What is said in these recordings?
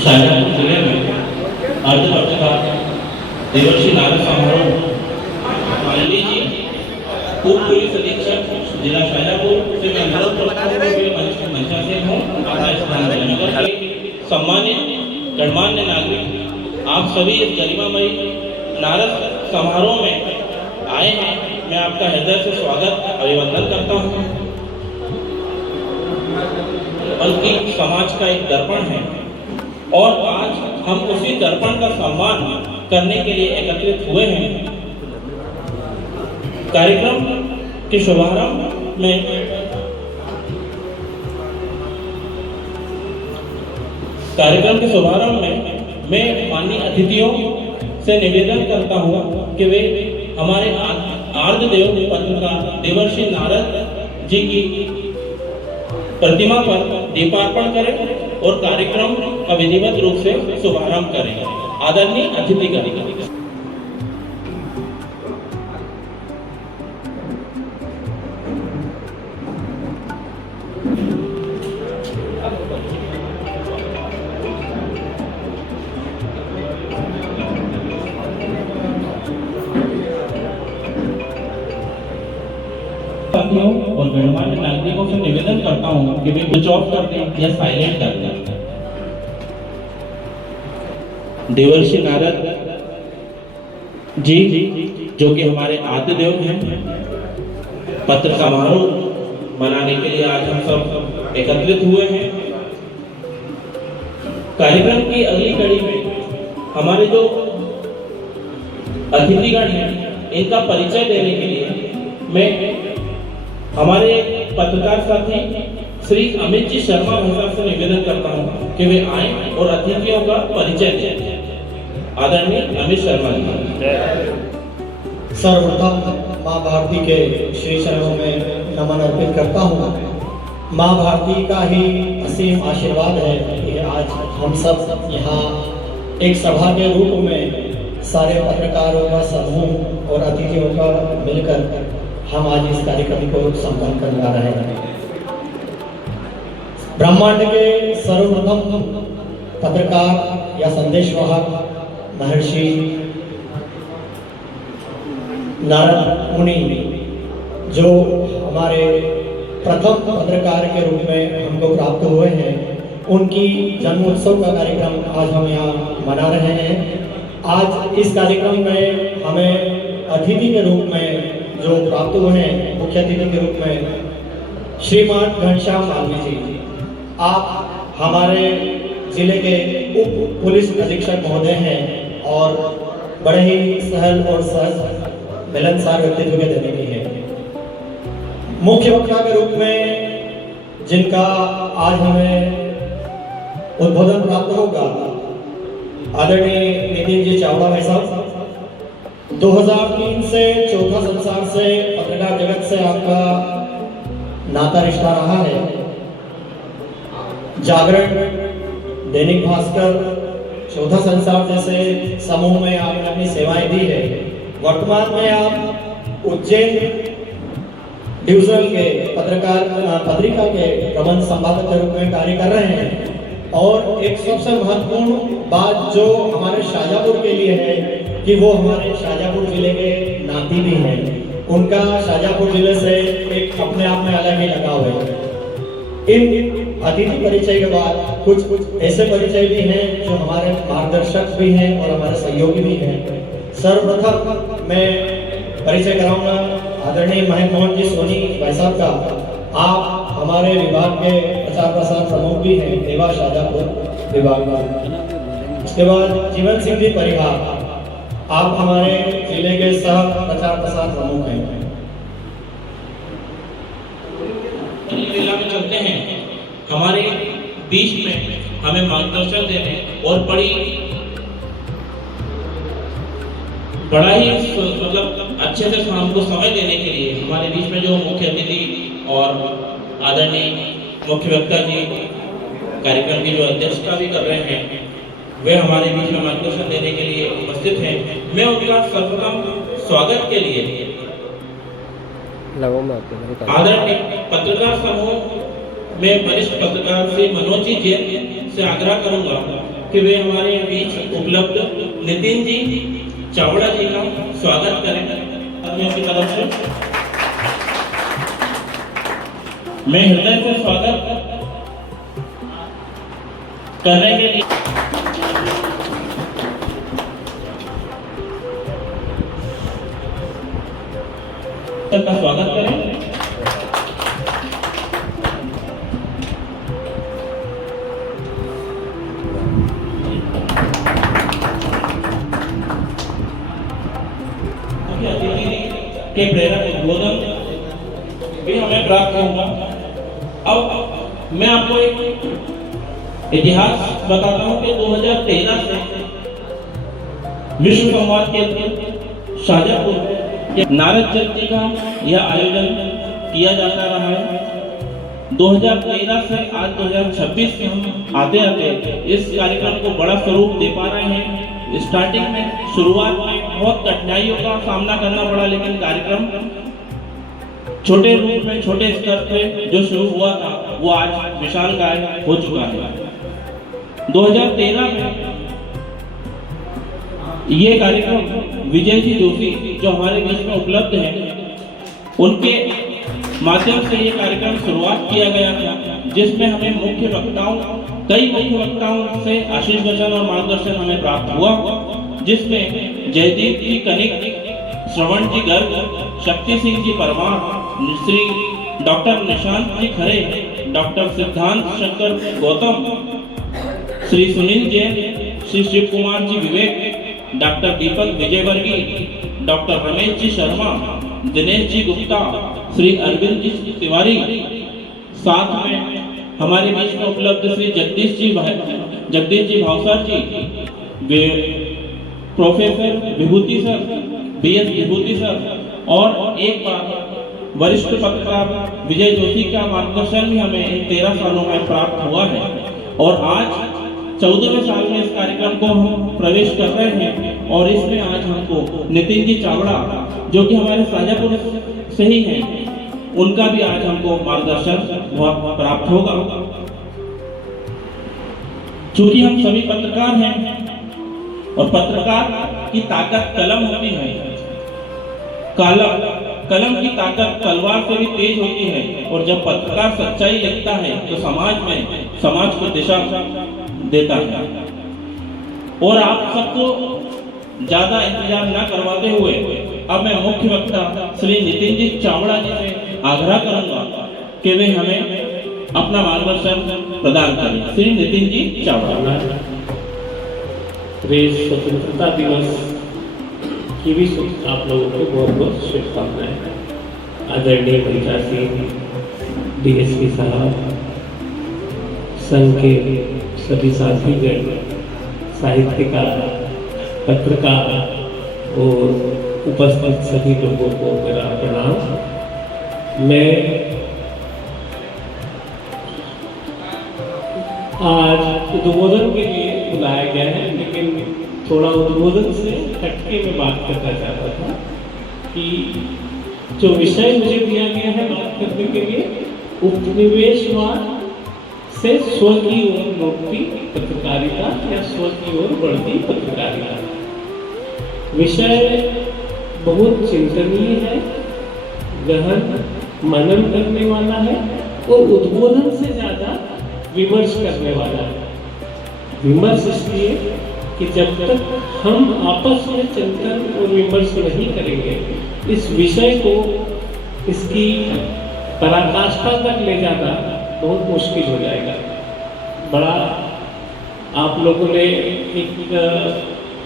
शाजापुर जिले में अर्धपत्रकार देवर्षि नारद समारोह माननीय जी उप पुलिस अधीक्षक जिला शाजापुर से मैं अनुरोध करता हूँ कि मंचासीन हूँ अपना स्थान लेने। सम्मानित गणमान्य नागरिक, आप सभी इस गरिमामयी नारद समारोह में आए हैं। मैं आपका हृदय से स्वागत अभिनंदन करता हूँ। बल्कि समाज का एक दर्पण है और आज हम उसी दर्पण का सम्मान करने के लिए एकत्रित हुए हैं। कार्यक्रम के शुभारंभ में मैं माननीय अतिथियों से निवेदन करता हूं कि वे हमारे आर्धदेव पत्रकार देवर्षि नारद जी की प्रतिमा पर दीपार्पण करें और कार्यक्रम का विधिवत रूप से शुभारंभ करें। आदरणीय अतिथिगण, और गणमान्य नागरिकों से निवेदन करता हूं कि वे स्विच ऑफ कर दें या साइलेंट कर दें। देवर्षि नारद जी जो कि हमारे आदिदेव हैं, पत्र समारोह मनाने के लिए आज हम सब एकत्रित हुए हैं। कार्यक्रम की अगली कड़ी में हमारे जो अतिथिगण हैं, इनका परिचय देने के लिए मैं हमारे पत्रकार साथी श्री अमित जी शर्मा भाई साहब से निवेदन करता हूं कि वे आए और अतिथियों का परिचय दें। आदरणीय अमित शर्मा जी। सर्वप्रथम माँ भारती के श्री चरणों में नमन अर्पित करता हूँ। माँ भारती का ही असीम आशीर्वाद है कि आज हम सब यहाँ एक सभा के रूप में सारे पत्रकारों का समूह और अतिथियों का मिलकर हम आज इस कार्यक्रम को संपन्न करवा रहे हैं। ब्रह्मांड के सर्वप्रथम पत्रकार या संदेशवाहक महर्षि नारद मुनि जो हमारे प्रथम पत्रकार के रूप में हमको प्राप्त हुए हैं, उनकी जन्मोत्सव का कार्यक्रम आज हम यहाँ मना रहे हैं। आज इस कार्यक्रम में हमें अतिथि के रूप में जो प्राप्त हुए हैं, मुख्य अतिथि के रूप में श्रीमान घनश्याम मालवी जी, आप हमारे जिले के उप पुलिस अधीक्षक महोदय हैं और बड़े ही सहल और सहज मिलनसार व्यक्तित्व के धनी हैं। मुख्य वक्ता के रूप में जिनका आज हमें उद्बोधन प्राप्त होगा, आदरणीय नितिन जी चावड़ा भाई साहब। 2003 से चौथा संसार से पत्रकार जगत से आपका नाता रिश्ता रहा है। जागरण, दैनिक भास्कर, चौथा संसार जैसे समूह में आपने अपनी सेवाएं दी है। वर्तमान में आप उज्जैन डिविजन के पत्रिका के प्रबंध संपादक के रूप में कार्य कर रहे हैं। और एक सबसे महत्वपूर्ण बात जो हमारे शाजापुर के लिए है कि वो हमारे शाजापुर जिले के नाती भी हैं। उनका शाजापुर जिले से एक अपने आप में अलग ही लगाव है। इन अतिथि परिचय के बाद कुछ ऐसे परिचय भी हैं जो हमारे मार्गदर्शक भी हैं और हमारे सहयोगी भी हैं। सर्वप्रथम मैं परिचय कराऊंगा आदरणीय महेंद्र मोहन जी सोनी भाई साहब का। आप हमारे विभाग के प्रचार प्रसार प्रमुख भी हैं, देवा शाजापुर विभाग में। उसके बाद जीवन सिंह जी परिहार, आप हमारे जिले के सह प्रचार प्रसार प्रमुख हैं। जिला में चलते हैं, हमारे बीच में हमें मार्गदर्शन देने और बड़ा ही मतलब अच्छे से हमको समय देने के लिए हमारे बीच में जो मुख्य अतिथि और आदरणीय मुख्य वक्ता जी कार्यक्रम की जो अध्यक्षता भी कर रहे हैं, वे हमारे बीच में मार्गदर्शन देने के लिए उपस्थित हैं। मैं उनका सर्वप्रथम स्वागत के लिए आदरणीय पत्रकार समूह में वरिष्ठ पत्रकार श्री मनोज जी जैन से आग्रह करूंगा कि वे हमारे बीच उपलब्ध नितिन जी चावड़ा जी का स्वागत करें आदमियों की तरफ से। मैं हृदय से स्वागत करने के लिए का स्वागत करें। के प्रेरक उद्बोधन भी हमें प्राप्त होगा। अब मैं आपको एक इतिहास बताता हूं कि 2013 से विश्व संवाद केंद्र शाजापुर नारद जयंती का यह आयोजन किया जाता रहा है। 2013 से आज 2026 में हम आते आते इस कार्यक्रम को बड़ा स्वरूप दे पा रहे हैं। स्टार्टिंग में शुरुआत में बहुत कठिनाइयों का सामना करना पड़ा, लेकिन कार्यक्रम छोटे रूप में छोटे स्तर पे जो शुरू हुआ था वो आज विशालकाय हो चुका है। 2013 में ये कार्यक्रम विजय जी जोशी जो हमारे बीच में उपलब्ध हैं, उनके माध्यम से ये कार्यक्रम शुरुआत किया गया था, जिसमें हमें कई मुख्य वक्ताओं से आशीष वचन और मार्गदर्शन हमें प्राप्त हुआ, जिसमें जयदीप जी कनिक, श्रवण जी गर्ग, शक्ति सिंह जी परमार, श्री डॉक्टर निशांत जी खरे, डॉक्टर सिद्धांत शंकर गौतम, श्री सुनील जैन, श्री शिव कुमार जी विवेक, डॉक्टर दीपक विजयवर्गीय, डॉक्टर रमेश जी शर्मा, दिनेश जी गुप्ता, श्री अरविंद जी तिवारी, साथ में हमारे बीच में उपलब्ध श्री जगदीश जी भावसार जी, प्रोफेसर विभूति सर, बीएस विभूति सर, और एक बार वरिष्ठ पत्रकार विजय जोशी का मार्गदर्शन भी हमें इन 13 सालों में प्राप्त हुआ है। और आज 14वें साल में इस कार्यक्रम को हम प्रवेश कर रहे हैं, और इसमें आज हमको नितिन जी चावड़ा जो कि हमारे शाजापुर से ही हैं, उनका भी आज हमको मार्गदर्शन प्राप्त होगा। चूंकि हम सभी पत्रकार हैं और पत्रकार की ताकत कलम होती है, कलम की ताकत तलवार से भी तेज होती है, और जब पत्रकार सच्चाई लिखता है तो समाज को दिशा देता है। और आप सबको ज्यादा इंतजार न करवाते हुए अब मैं मुख्य वक्ता श्री नितिन जी चावड़ा जी से आग्रह करूंगा कि वे हमें अपना मार्गदर्शन प्रदान करें। श्री नितिन जी चावड़ा। स्वतंत्रता दिवस की भी आप लोगों को बहुत बहुत शुभकामनाएं। आदरणीय पंचायती डीएसपी साहब, संघ के सभी साथीगण, साहित्यकार, पत्रकार और उपस्थित सभी लोगों को मेरा प्रणाम। मैं आज उद्बोधन के लिए बुलाया गया है, लेकिन थोड़ा उद्बोधन से हटके में बात करना चाहता था कि जो विषय मुझे दिया गया है बात करने के लिए, उपनिवेशवाद से स्व की ओर लौटती पत्रकारिता या स्व की ओर बढ़ती पत्रकारिता। विषय बहुत चिंतनीय है, गहन मनन करने वाला है, और उद्बोधन से ज्यादा विमर्श करने वाला है। विमर्श इसलिए कि जब तक हम आपस में चिंतन और विमर्श नहीं करेंगे, इस विषय को इसकी पराकाष्ठा तक ले जाना बहुत मुश्किल हो जाएगा। बड़ा आप लोगों ने एक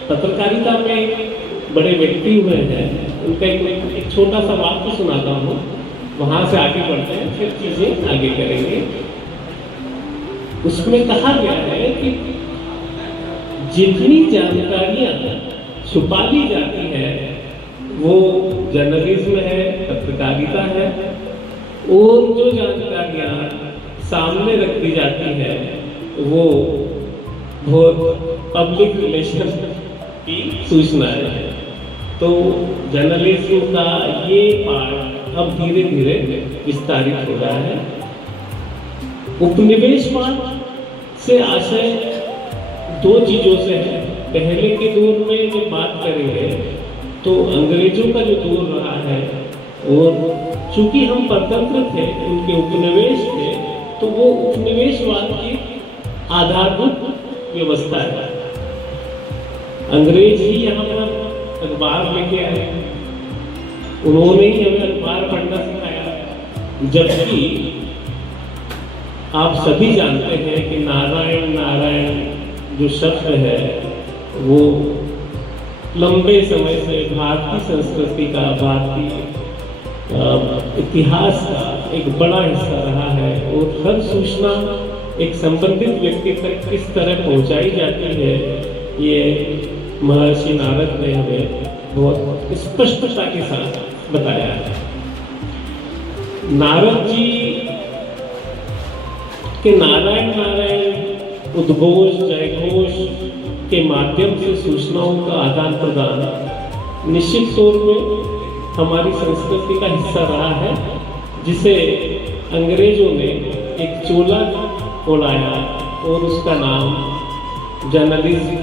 पत्रकारिता में बड़े व्यक्ति हुए हैं, उनका एक छोटा सा वाक्य सुनाता हूँ, वहाँ से आगे बढ़ते हैं, फिर चीज़ें आगे करेंगे। उसमें कहा गया है कि जितनी जानकारियाँ छुपा ली जाती है वो जर्नलिज्म है, पत्रकारिता है, और जो जानकारियाँ सामने रख दी जाती है वो पब्लिक रिलेशन की सूचना है। तो जर्नलिज्म का ये पार्ट अब धीरे धीरे विस्तारित हो रहा है। उपनिवेशवाद से आशय दो चीज़ों से है। पहले के दौर में जब बात करेंगे तो अंग्रेजों का जो दौर रहा है, और चूंकि हम परतंत्र थे, उनके उपनिवेश थे, तो वो उपनिवेशवाद की आधारभूत व्यवस्था है। अंग्रेज ही यहाँ पर अखबार लेके आए, उन्होंने ही हमें अखबार पढ़ना सिखाया। जबकि आप सभी जानते हैं कि नारायण नारायण जो शब्द है वो लंबे समय से भारतीय संस्कृति का, भारतीय इतिहास का एक बड़ा हिस्सा रहा है, और हर सूचना एक संबंधित व्यक्ति तक किस तरह पहुंचाई जाती है, ये महर्षि नारद ने हमें बहुत स्पष्टता के साथ बताया है। नारद जी के नारायण नारायण उद्घोष, जयघोष के माध्यम से सूचनाओं का आदान प्रदान निश्चित तौर में हमारी संस्कृति का हिस्सा रहा है, जिसे अंग्रेजों ने एक चोला उड़ाया और उसका नाम जर्नलिज्म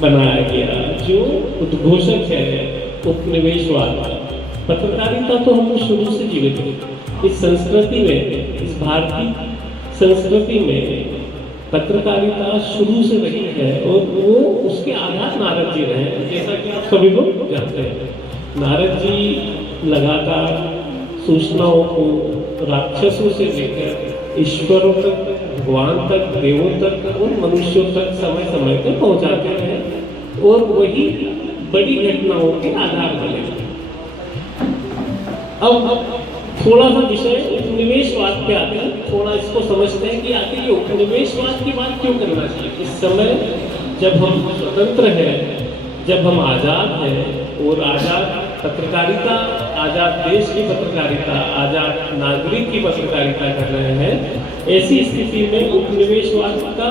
बनाया गया, जो उद्घोषक है उपनिवेशवाद। पत्रकारिता तो हम शुरू से जीवित हैं। इस संस्कृति में, इस भारतीय संस्कृति में पत्रकारिता शुरू से रही है, और वो उसके आधार नारद जी रहे हैं, जैसा कि आप सभी लोग जानते हैं। नारद जी लगातार सूचनाओं को राक्षसों से लेकर ईश्वरों तक, भगवान तक, देवों तक और मनुष्यों तक समय समय पर पहुंचाते हैं, और वही बड़ी घटनाओं के आधार बने। अब थोड़ा सा विषय उपनिवेशवाद पे आते हैं, थोड़ा इसको समझते हैं कि आखिर ये उपनिवेशवाद की बात क्यों करना चाहिए। इस समय जब हम स्वतंत्र हैं, जब हम आज़ाद हैं, और आज़ाद पत्रकारिता, आज़ाद देश की पत्रकारिता, आज़ाद नागरिक की पत्रकारिता कर रहे हैं, ऐसी स्थिति में उपनिवेशवाद का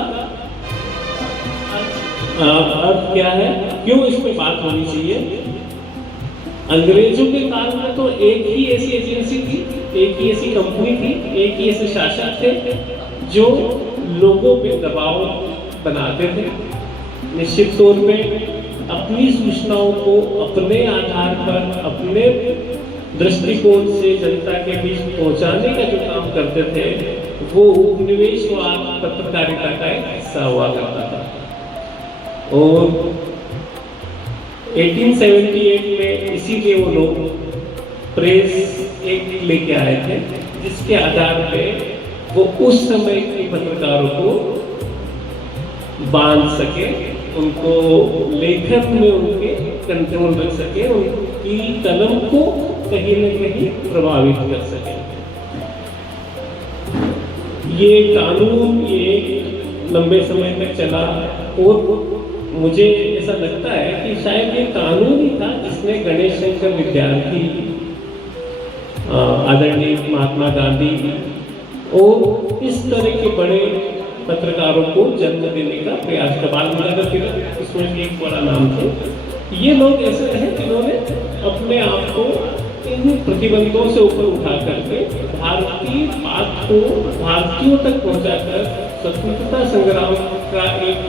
अर्थ क्या है, क्यों इस पे बात होनी चाहिए। अंग्रेजों के काल में तो एक ही ऐसी एजेंसी थी, एक ही ऐसी कंपनी थी, एक ही ऐसे शासक थे जो लोगों पे दबाव बनाते थे। निश्चित तौर पे अपनी सूचनाओं को अपने आधार पर, अपने दृष्टिकोण से जनता के बीच पहुंचाने का जो काम करते थे, वो उपनिवेशवाद पत्रकारिता का एक हिस्सा हुआ करता था। और 1878 में इसीलिए वो लोग प्रेस एक्ट लेके आए थे, जिसके आधार पे वो उस समय के पत्रकारों को बांध सके, उनको लेखन में उनके कंट्रोल रख सके, उनकी कलम को कहीं न कहीं प्रभावित कर सके। ये कानून ये लंबे समय तक चला, और मुझे ऐसा लगता है कि शायद ये कानून ही था जिसने गणेश शंकर विद्यार्थी, आदरणीय महात्मा गांधी और इस तरह के बड़े पत्रकारों को जन्म देने का प्रयास किया। बाल गंगाधर तिलक इसमें एक बड़ा नाम थे। ये लोग ऐसे रहे जिन्होंने अपने आप को इन प्रतिबंधों से ऊपर उठा करके भारतीय बात को भारतीयों तक पहुंचाकर स्वतंत्रता संग्राम का एक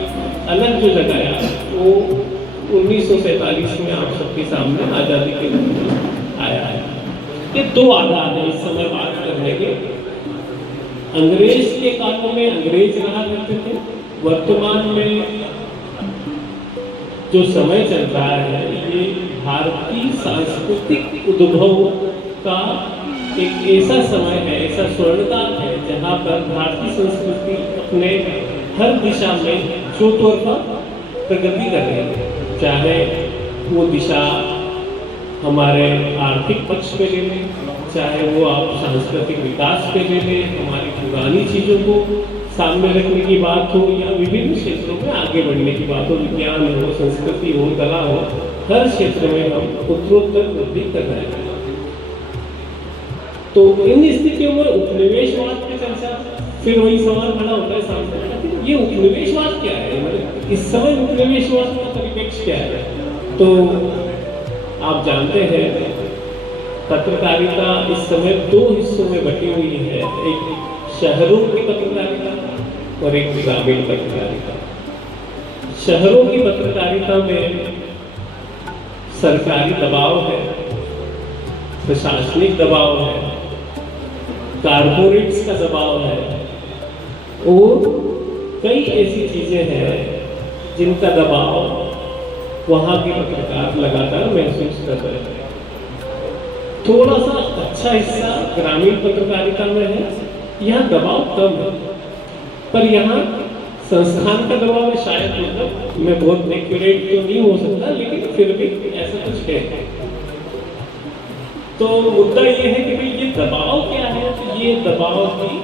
अलग जो जगाया, वो 1947 में आप सबके सामने आज़ादी के रूप में आया है। ये दो आधार है इस समय बात करने के। अंग्रेज के कालों में अंग्रेज रहा करते थे, वर्तमान में जो समय चल रहा है ये भारतीय सांस्कृतिक उद्भव का एक ऐसा समय है, ऐसा स्वर्णकाल है, जहाँ पर भारतीय संस्कृति अपने हर दिशा में चौतरफा प्रगति कर रही है। चाहे वो दिशा हमारे आर्थिक पक्ष पे ले लें, चाहे वो आप सांस्कृतिक विकास पे ले लें, हमारी पुरानी चीज़ों को सामने रखने की बात हो, या विभिन्न क्षेत्रों में आगे बढ़ने की बात हो, विज्ञान हो, संस्कृति हो, कला हो, हर क्षेत्र में हम उत्तरोत्तर वृद्धि कर रहे हैं। तो इन स्थितियों में उपनिवेशवाद की चर्चा, फिर वही सवाल खड़ा होता है सामने, ये उपनिवेशवाद क्या है, मतलब इस समय उपनिवेशवाद का परिप्रेक्ष्य क्या है। तो आप जानते हैं पत्रकारिता इस समय दो हिस्सों में बटी हुई है, एक शहरों की पत्रकारिता और एक ग्रामीण पत्रकारिता। शहरों की पत्रकारिता में सरकारी दबाव है, प्रशासनिक दबाव है, कारपोरेट्स का दबाव है और कई ऐसी चीजें हैं जिनका दबाव वहाँ के पत्रकार लगातार महसूस कर रहे हैं। थोड़ा सा अच्छा हिस्सा ग्रामीण पत्रकारिता में है, यहाँ दबाव कम है, पर यहाँ संस्थान का दबाव है। शायद मतलब मैं बहुत एक्यूरेट तो नहीं हो सकता, लेकिन फिर भी ऐसा कुछ है। तो मुद्दा ये है कि भाई ये दबाव क्या है? तो ये दबाव की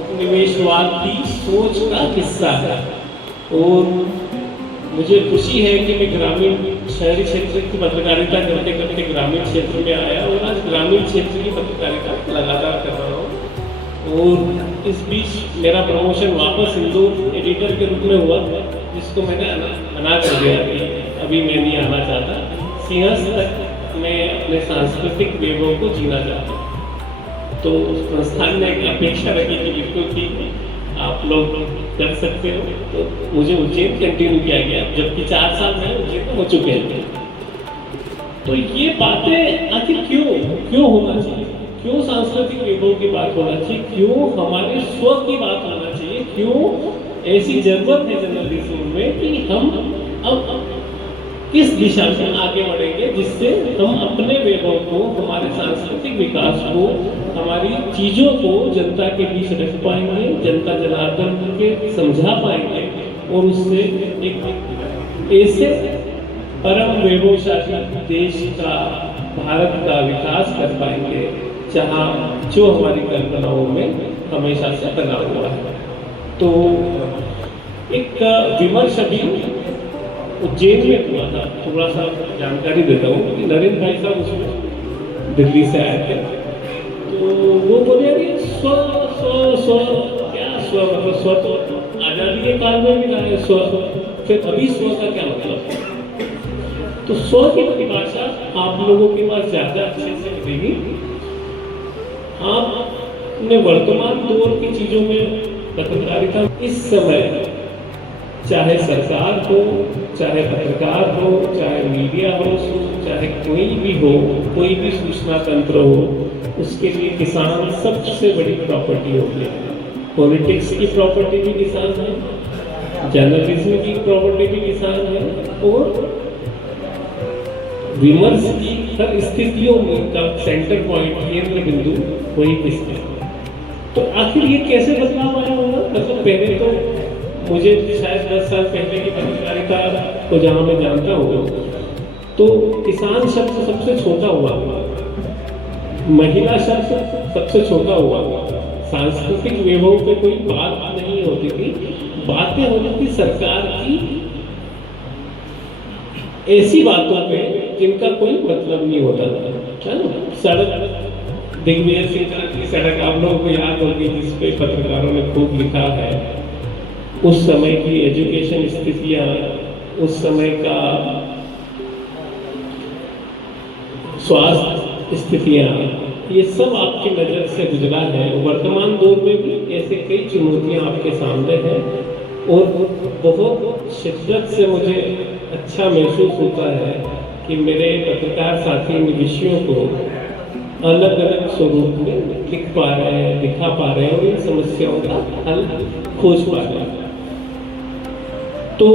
उपनिवेशवाद की सोच का हिस्सा है। और मुझे खुशी है कि मैं ग्रामीण शहरी क्षेत्र की पत्रकारिता करते करते ग्रामीण क्षेत्र में आया और आज ग्रामीण क्षेत्र की पत्रकारिता लगातार कर रहा हूँ। और इस बीच मेरा प्रमोशन वापस इंदौर एडिटर के रूप में हुआ, जिसको मैंने मना कर दिया कि अभी मैं नहीं आना चाहता। सिंहस्थ तक मैं अपने सांस्कृतिक वैभव को जीना चाहता हूँ। तो संस्थान ने एक अपेक्षा रखी कि बिल्कुल ठीक है, आप लोग कर सकते हो। तो मुझे उज्जैन कंटिन्यू किया गया, जबकि 4 साल में उज्जैन हो चुके हैं। तो ये बातें आखिर क्यों होना चाहिए? क्यों सांस्कृतिक वैभव की बात होना चाहिए? क्यों हमारे स्व की बात होना चाहिए? क्यों ऐसी जरूरत है जर्नलिज्म में कि हम अब किस दिशा में आगे बढ़ेंगे जिससे हम अपने वैभव को, हमारे सांस्कृतिक विकास को, हमारी चीजों को जनता के बीच रख पाएंगे, जनता जनार्दन के समझा पाएंगे और उससे एक ऐसे परम वैभवशाली देश का, भारत का विकास कर पाएंगे जहाँ जो हमारी कल्पनाओं में हमेशा से बना हुआ है। तो एक विमर्श अभी उज्जैन में हुआ था, थोड़ा सा जानकारी देता हूँ कि नरेंद्र भाई साहब उसमें दिल्ली से आए थे। तो वो बोले अरे स्व क्या स्व मतलब स्व तो आजादी के काल में भी रहा स्व, फिर अभी स्व का क्या मतलब? तो स्व की परिभाषा आप लोगों के पास ज्यादा अच्छे से मिलेगी। आपने वर्तमान दौर की चीजों में पत्रकारिता इस समय, चाहे सरकार हो, चाहे पत्रकार हो, चाहे मीडिया हो, चाहे कोई भी हो, कोई भी सूचना तंत्र हो, उसके लिए किसान सबसे बड़ी प्रॉपर्टी होती है। पॉलिटिक्स की प्रॉपर्टी भी किसान है, जर्नलिज्म की प्रॉपर्टी भी किसान है और विमर्श की हर स्थितियों में का सेंटर पॉइंट, केंद्र बिंदु वही किसके। तो आखिर ये कैसे बदलाव आया होगा? मतलब पहले तो मुझे शायद 10 साल पहले की पत्रकारिता को जहाँ मैं जानता हूँ तो किसान शब्द सबसे छोटा हुआ, महिला शब्द सबसे छोटा हुआ, सांस्कृतिक वैभव पे कोई बात नहीं होती थी। बातें होती थी सरकार की ऐसी बातों पे जिनका कोई मतलब नहीं होता था, है ना? सड़क, दिग्विजय सिंह की सड़क आप लोगों को याद होगी, जिसपे पत्रकारों ने खूब लिखा है। उस समय की एजुकेशन स्थितियाँ, उस समय का स्वास्थ्य स्थितियाँ, ये सब आपकी नज़र से गुजरा है। वर्तमान दौर में भी ऐसे कई चुनौतियाँ आपके सामने हैं और बहुत शिद्दत से मुझे अच्छा महसूस होता है कि मेरे पत्रकार साथी इन विषयों को अलग अलग स्वरूप में लिख पा रहे हैं, दिखा पा रहे हैं और इन समस्याओं का हल खोज पा रहे हैं। तो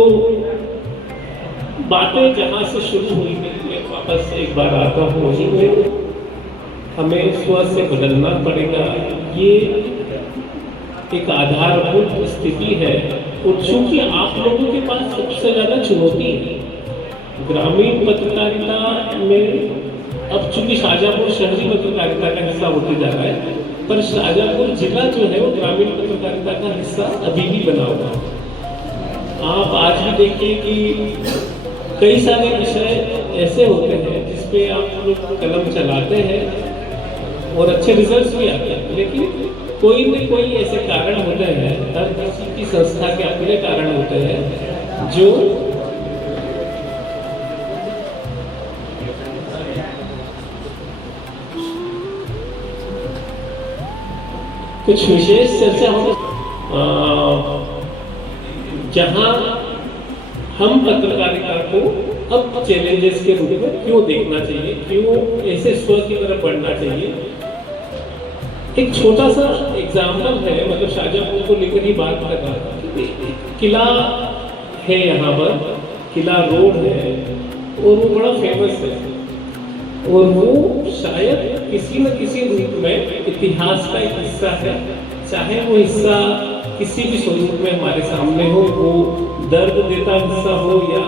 बातें जहाँ से शुरू हुई मैं वापस एक बार आता हूँ वहीं में, हमें स्व से बदलना पड़ेगा। ये एक आधारभूत स्थिति है और चूंकि आप लोगों के पास सबसे ज़्यादा चुनौती है ग्रामीण पत्रकारिता में। अब चूंकि शाहजहाँपुर शहरी पत्रकारिता का हिस्सा होते जा रहा है, पर शाहजहाँपुर जिला जो है वो ग्रामीण पत्रकारिता का हिस्सा अभी भी बना हुआ है। आप आज भी देखिए कि कई सारे विषय ऐसे होते हैं जिसपे आप लोग कलम चलाते हैं और अच्छे रिजल्ट्स भी आते हैं, लेकिन कोई न कोई ऐसे कारण होते हैं, हर किसी की संस्था के अपने कारण होते हैं जो कुछ विशेष चर्चा हो जहां हम पत्रकारिता को अब चैलेंजेस के रूप में क्यों देखना चाहिए, क्यों ऐसे स्व की तरफ बढ़ना चाहिए। एक छोटा सा एग्जाम्पल है, मतलब शाहजहांपुर को लेकर ही बात कर रहा था कि किला है यहाँ पर, किला रोड है और वो बड़ा फेमस है और वो शायद किसी न किसी रूप में इतिहास का एक हिस्सा है, चाहे वो हिस्सा किसी भी स्वरूप में हमारे सामने हो, वो दर्द देता हिस्सा हो या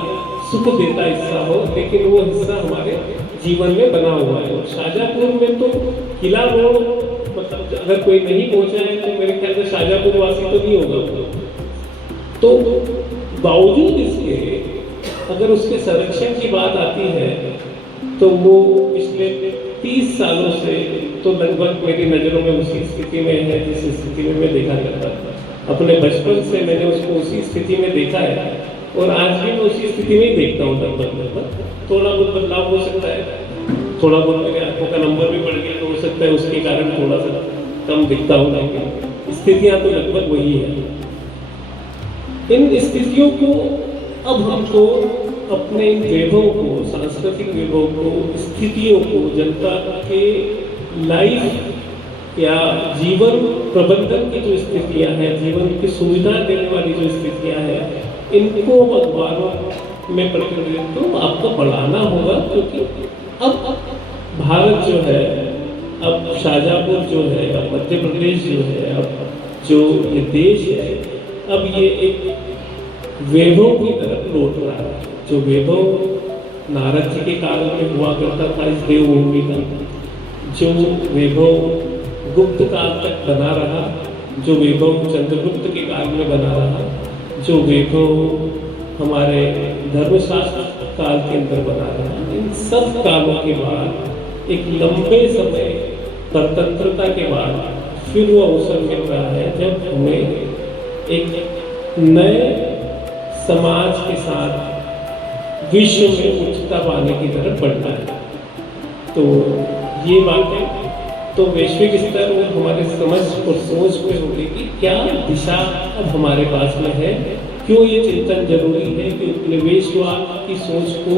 सुख देता हिस्सा हो, लेकिन वो हिस्सा हमारे जीवन में बना हुआ है। और शाहजहांपुर में तो किला रोड, मतलब अगर कोई नहीं पहुंचा है तो मेरे ख्याल से शाहजहांपुर वासी तो नहीं होगा। तो बावजूद इसके अगर उसके संरक्षण की बात आती है तो वो पिछले 30 सालों से तो लगभग मेरी नज़रों में उसी स्थिति में है जिस स्थिति में मैं देखा करता था। अपने बचपन से मैंने उसको उसी स्थिति में देखा है और आज भी मैं उसी स्थिति में ही देखता हूँ। लगभग थोड़ा बहुत बदलाव हो सकता है, थोड़ा बहुत मेरे आंखों का नंबर भी बढ़ गया तो हो सकता है उसके कारण थोड़ा सा कम दिखता हूँ, लेकिन स्थितियाँ तो लगभग वही है। इन स्थितियों को अब हमको अपने इन वैभव को, सांस्कृतिक वैभव को, स्थितियों को, जनता के लाइफ या जीवन प्रबंधन की जो स्थितियां हैं, जीवन की सुविधा देने वाली जो स्थितियां हैं, इनको अखबारों में प्रतिनिधित्व आपको बढ़ाना होगा। क्योंकि अब भारत जो है, अब शाहजहांपुर जो है, अब मध्य प्रदेश जो है, अब जो ये देश है, अब ये एक वैभव की तरफ लौट रहा है। जो वैभव नारद जी के काल में हुआ करता था इस देवभूमि का, जो वैभव गुप्त काल तक बना रहा, जो वैभव चंद्रगुप्त के काल में बना रहा, जो वैभव हमारे धर्मशास्त्र काल के अंदर बना रहा, इन सब कालों के बाद एक लंबे समय स्वतंत्रता के बाद फिर वो अवसर मिल रहा है जब हमें एक नए समाज के साथ विश्व में उच्चता पाने की तरफ बढ़ना है। तो ये बातें तो वैश्विक स्तर और हमारे समझ और सोच पे होगी कि क्या दिशा अब हमारे पास में है, क्यों ये चिंतन जरूरी है कि उपनिवेशवाद की सोच को,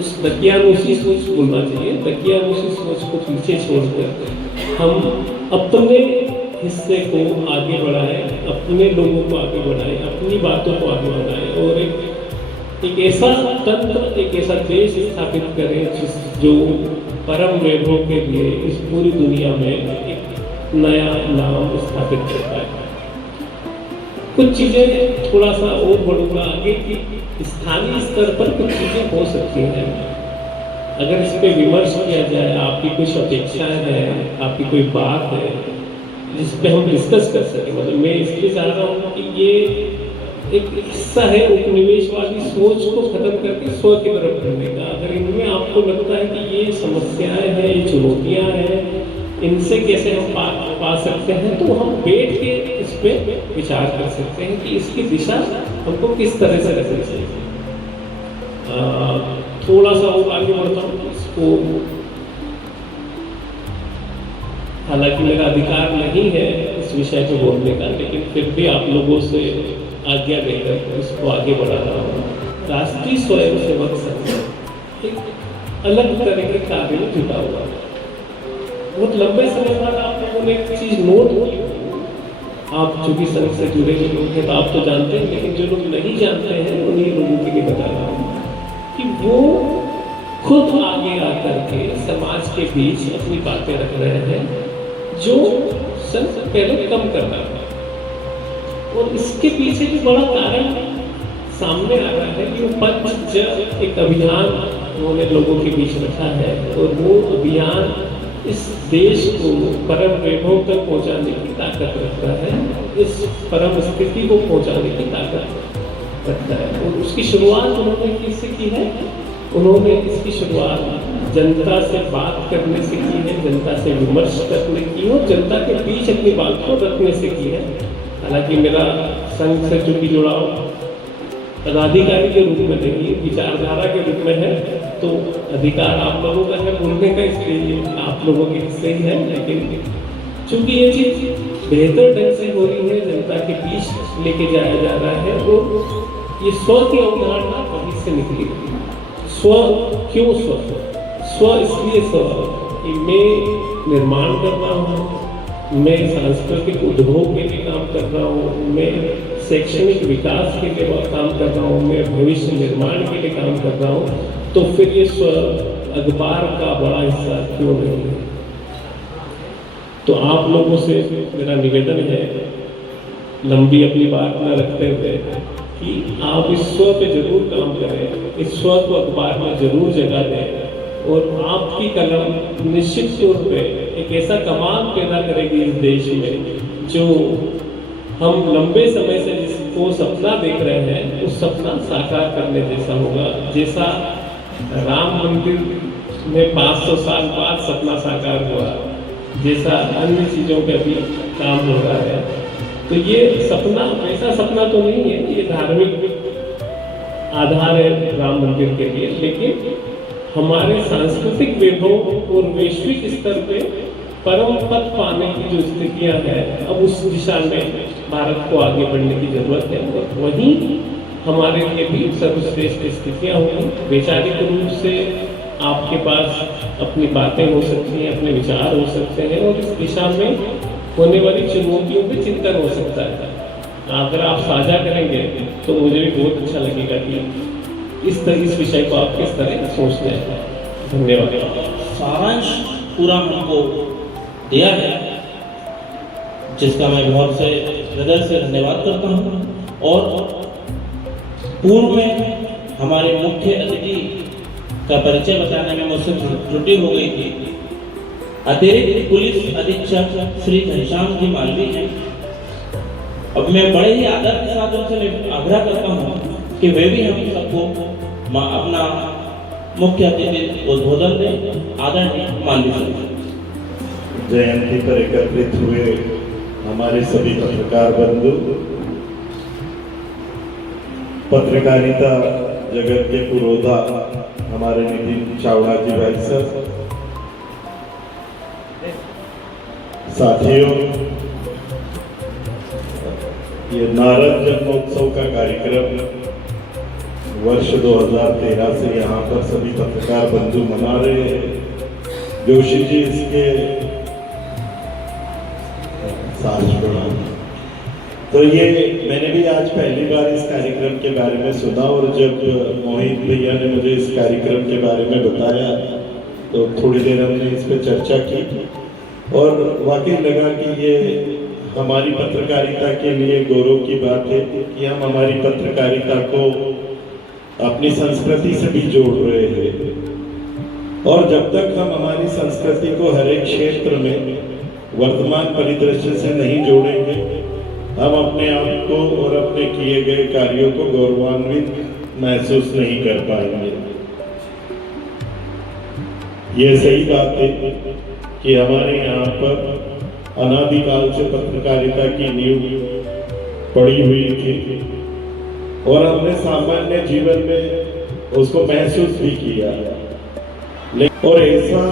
उस दकियानुसी सोच बोलना चाहिए, दकियानुसी सोच को पीछे छोड़कर हम अपने हिस्से को आगे बढ़ाएं, अपने लोगों को आगे बढ़ाएं, अपनी बातों को आगे बढ़ाएं और एक ऐसा तंत्र, एक ऐसा देश स्थापित करें जो परम वैभव के लिए इस पूरी दुनिया में एक नया नाम स्थापित करता है। कुछ चीज़ें थोड़ा सा और बढ़ूंगा आगे कि स्थानीय स्तर पर कुछ चीज़ें हो सकती हैं अगर इस पर विमर्श किया जाए। आपकी कुछ अपेक्षाएं हैं, आपकी कोई बात है जिस पे हम डिस्कस कर सकें। मतलब मैं इसलिए चाह रहा हूँ कि ये एक हिस्सा है उपनिवेशवादी सोच को खत्म करके स्व की तरफ बढ़ने का। अगर इनमें आपको लगता है कि ये समस्याएं हैं, ये चुनौतियां हैं, इनसे कैसे हम पा सकते हैं, तो हम बैठ के इस पे विचार कर सकते हैं कि इसकी दिशा हमको किस तरह से रखनी चाहिए। थोड़ा सा और आगे बढ़ता हूँ इसको, हालांकि मेरा अधिकार नहीं है इस विषय को बोलने का, लेकिन फिर भी आप लोगों से आज्ञा देकर इसको आगे बढ़ा रहा हूँ। राष्ट्रीय स्वयंसेवक संघ एक अलग तरह के कार्य में जुटा हुआ है। बहुत लंबे समय बाद आप लोगों ने एक चीज नोट की, आप जो भी संघ से जुड़े हुए लोग हैं तो आप तो जानते हैं, लेकिन जो लोग नहीं जानते हैं उन्हीं लोगों के लिए बता रहा हूँ कि वो खुद आगे आकर के समाज के बीच अपनी बातें रख रहे हैं जो संघ पहले कम कर रहा था। और इसके पीछे भी बड़ा कारण सामने आ रहा है कि वो पंच एक अभियान उन्होंने लोगों के बीच रखा है और वो अभियान इस देश को परम वैभव तक पहुंचाने की ताकत रखता है, इस परम स्थिति को पहुंचाने की ताकत रखता है। और उसकी शुरुआत उन्होंने किससे की है? उन्होंने इसकी शुरुआत जनता से बात करने से की है, जनता से विमर्श करने की और जनता के बीच अपनी बात को रखने से की है। हालांकि मेरा संघ से जो भी जुड़ाव पदाधिकारी के रूप में नहीं, विचारधारा के रूप में है, तो अधिकार आप लोगों का है बोलने का, इसलिए आप लोगों के हिस्से ही है। लेकिन चूंकि ये चीज़ बेहतर ढंग से हो रही है, जनता के बीच लेके जाया जा रहा है और ये स्व की अवधारणा वहीं से निकली। स्व क्यों स्व? स्व इसलिए स्व कि मैं निर्माण कर रहा हूँ, मैं सांस्कृतिक उद्योग के लिए काम कर रहा हूँ, मैं शैक्षणिक विकास के लिए काम कर रहा हूँ, मैं भविष्य निर्माण के लिए काम कर रहा हूँ, तो फिर ये स्व अखबार का बड़ा हिस्सा क्यों नहीं है? तो आप लोगों से मेरा निवेदन है, लंबी अपनी बात न रखते हुए, कि आप इस स्व पे जरूर काम करें, इस स्व को अखबार में जरूर जगह दें, और आपकी कलम निश्चित तौर पे एक ऐसा कमाल पैदा करेगी इस देश में, जो हम लंबे समय से जिसको सपना देख रहे हैं उस सपना साकार करने जैसा होगा। जैसा राम मंदिर में 500 साल बाद सपना साकार हुआ, जैसा अन्य चीज़ों पे भी काम हो रहा है, तो ये सपना वैसा सपना तो नहीं है, ये धार्मिक आधार है राम मंदिर के लिए, लेकिन हमारे सांस्कृतिक वैभव और वैश्विक स्तर पे परम पद पाने की जो स्थितियां हैं, अब उस दिशा में भारत को आगे बढ़ने की जरूरत है, और वहीं हमारे लिए भी सर्वश्रेष्ठ स्थितियां होंगी। वैचारिक रूप से आपके पास अपनी बातें हो सकती हैं, अपने विचार हो सकते हैं, और इस दिशा में होने वाली चुनौतियों पे चिंतन हो सकता है। अगर आप साझा करेंगे तो मुझे भी बहुत अच्छा लगेगा कि इस विषय को आप किस तरह सोचते हैं। धन्यवाद। सारांश पूरा हमको दिया है, जिसका मैं बहुत से हृदय से धन्यवाद करता हूँ। और पूर्व में हमारे मुख्य अतिथि का परिचय बताने में मुझसे त्रुटि हो गई थी। अतिरिक्त पुलिस अधीक्षक श्री घनश्याम जी मालवी हैं। अब मैं बड़े ही आदर के साथ उनसे आग्रह करता हूँ कि वे भी हम सबको अपना मुख्य अतिथि उद्बोधन दें। आदरणीय मालवी साहब। जयंती पर एकत्रित हुए हमारे सभी पत्रकार बंधु, पत्रकारिता जगत के पुरोधा हमारे नितिन चावड़ा जी भाई साहब, साथियों, ये नारद जन्मोत्सव का कार्यक्रम वर्ष 2013 से यहाँ पर सभी पत्रकार बंधु मना रहे हैं। जोशी जी इसके साथ, तो ये मैंने भी आज पहली बार इस कार्यक्रम के बारे में सुना, और जब मोहित भैया ने मुझे इस कार्यक्रम के बारे में बताया तो थोड़ी देर हमने इस पर चर्चा की, और वाकई लगा कि ये हमारी पत्रकारिता के लिए गौरव की बात है कि हम हमारी पत्रकारिता को अपनी संस्कृति से भी जोड़ रहे हैं। और जब तक हम हमारी संस्कृति को हर एक क्षेत्र में वर्तमान परिदृश्य से नहीं जोड़ेंगे, हम अपने आप को और अपने किए गए कार्यों को गौरवान्वित महसूस नहीं कर पाएंगे। ये सही बात है कि हमारे यहाँ पर अनादिकाल से पत्रकारिता की नींव पड़ी हुई थी, और हमने सामान्य जीवन में उसको महसूस भी किया। और ऐसा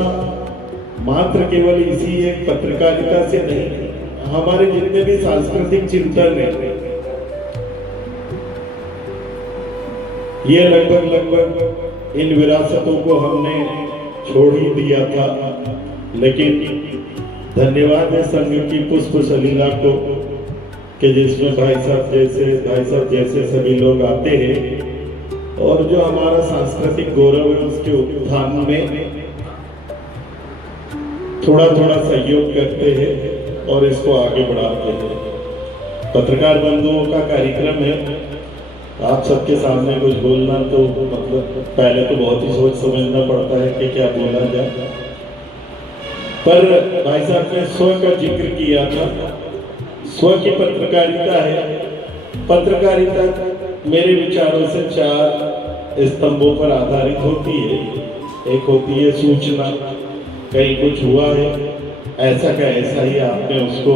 मात्र केवल इसी एक पत्रकारिता से नहीं, हमारे जितने भी सांस्कृतिक चिंतन है, ये लगभग इन विरासतों को हमने छोड़ ही दिया था। लेकिन धन्यवाद है संघ की पुष्प सलीला को कि जिसमें भाई साहब जैसे सभी लोग आते हैं और जो हमारा सांस्कृतिक गौरव है उसके उत्थान में थोड़ा थोड़ा सहयोग करते हैं और इसको आगे बढ़ाते हैं। पत्रकार बंधुओं का कार्यक्रम है, आप सबके सामने कुछ बोलना तो मतलब पहले तो बहुत ही सोच समझना पड़ता है कि क्या बोला जाए। पर भाई साहब ने स्व का जिक्र किया था, स्व की पत्रकारिता है। पत्रकारिता मेरे विचारों से 4 स्तंभों पर आधारित होती है। एक होती है सूचना, कहीं कुछ हुआ है ऐसा का ऐसा ही आपने उसको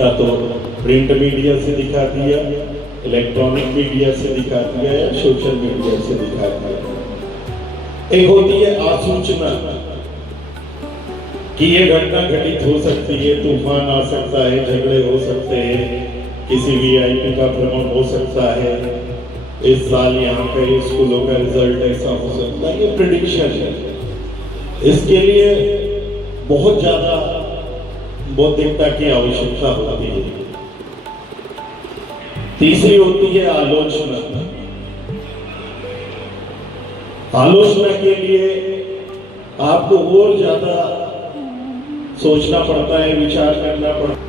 या तो प्रिंट मीडिया से दिखा दिया, इलेक्ट्रॉनिक मीडिया से दिखा दिया या सोशल मीडिया से दिखा दिया। एक होती है आसूचना कि ये घटना घटित हो सकती है, तूफान आ सकता है, झगड़े हो सकते हैं, किसी वीआईपी का भ्रमण हो सकता है, इस साल यहाँ के स्कूलों का रिजल्ट ऐसा हो सकता है, ये प्रिडिक्शन है। इसके लिए बहुत ज्यादा बौद्धिकता की आवश्यकता होती है। तीसरी होती है आलोचना। आलोचना के लिए आपको और ज्यादा सोचना पड़ता है, विचार करना पड़ता है।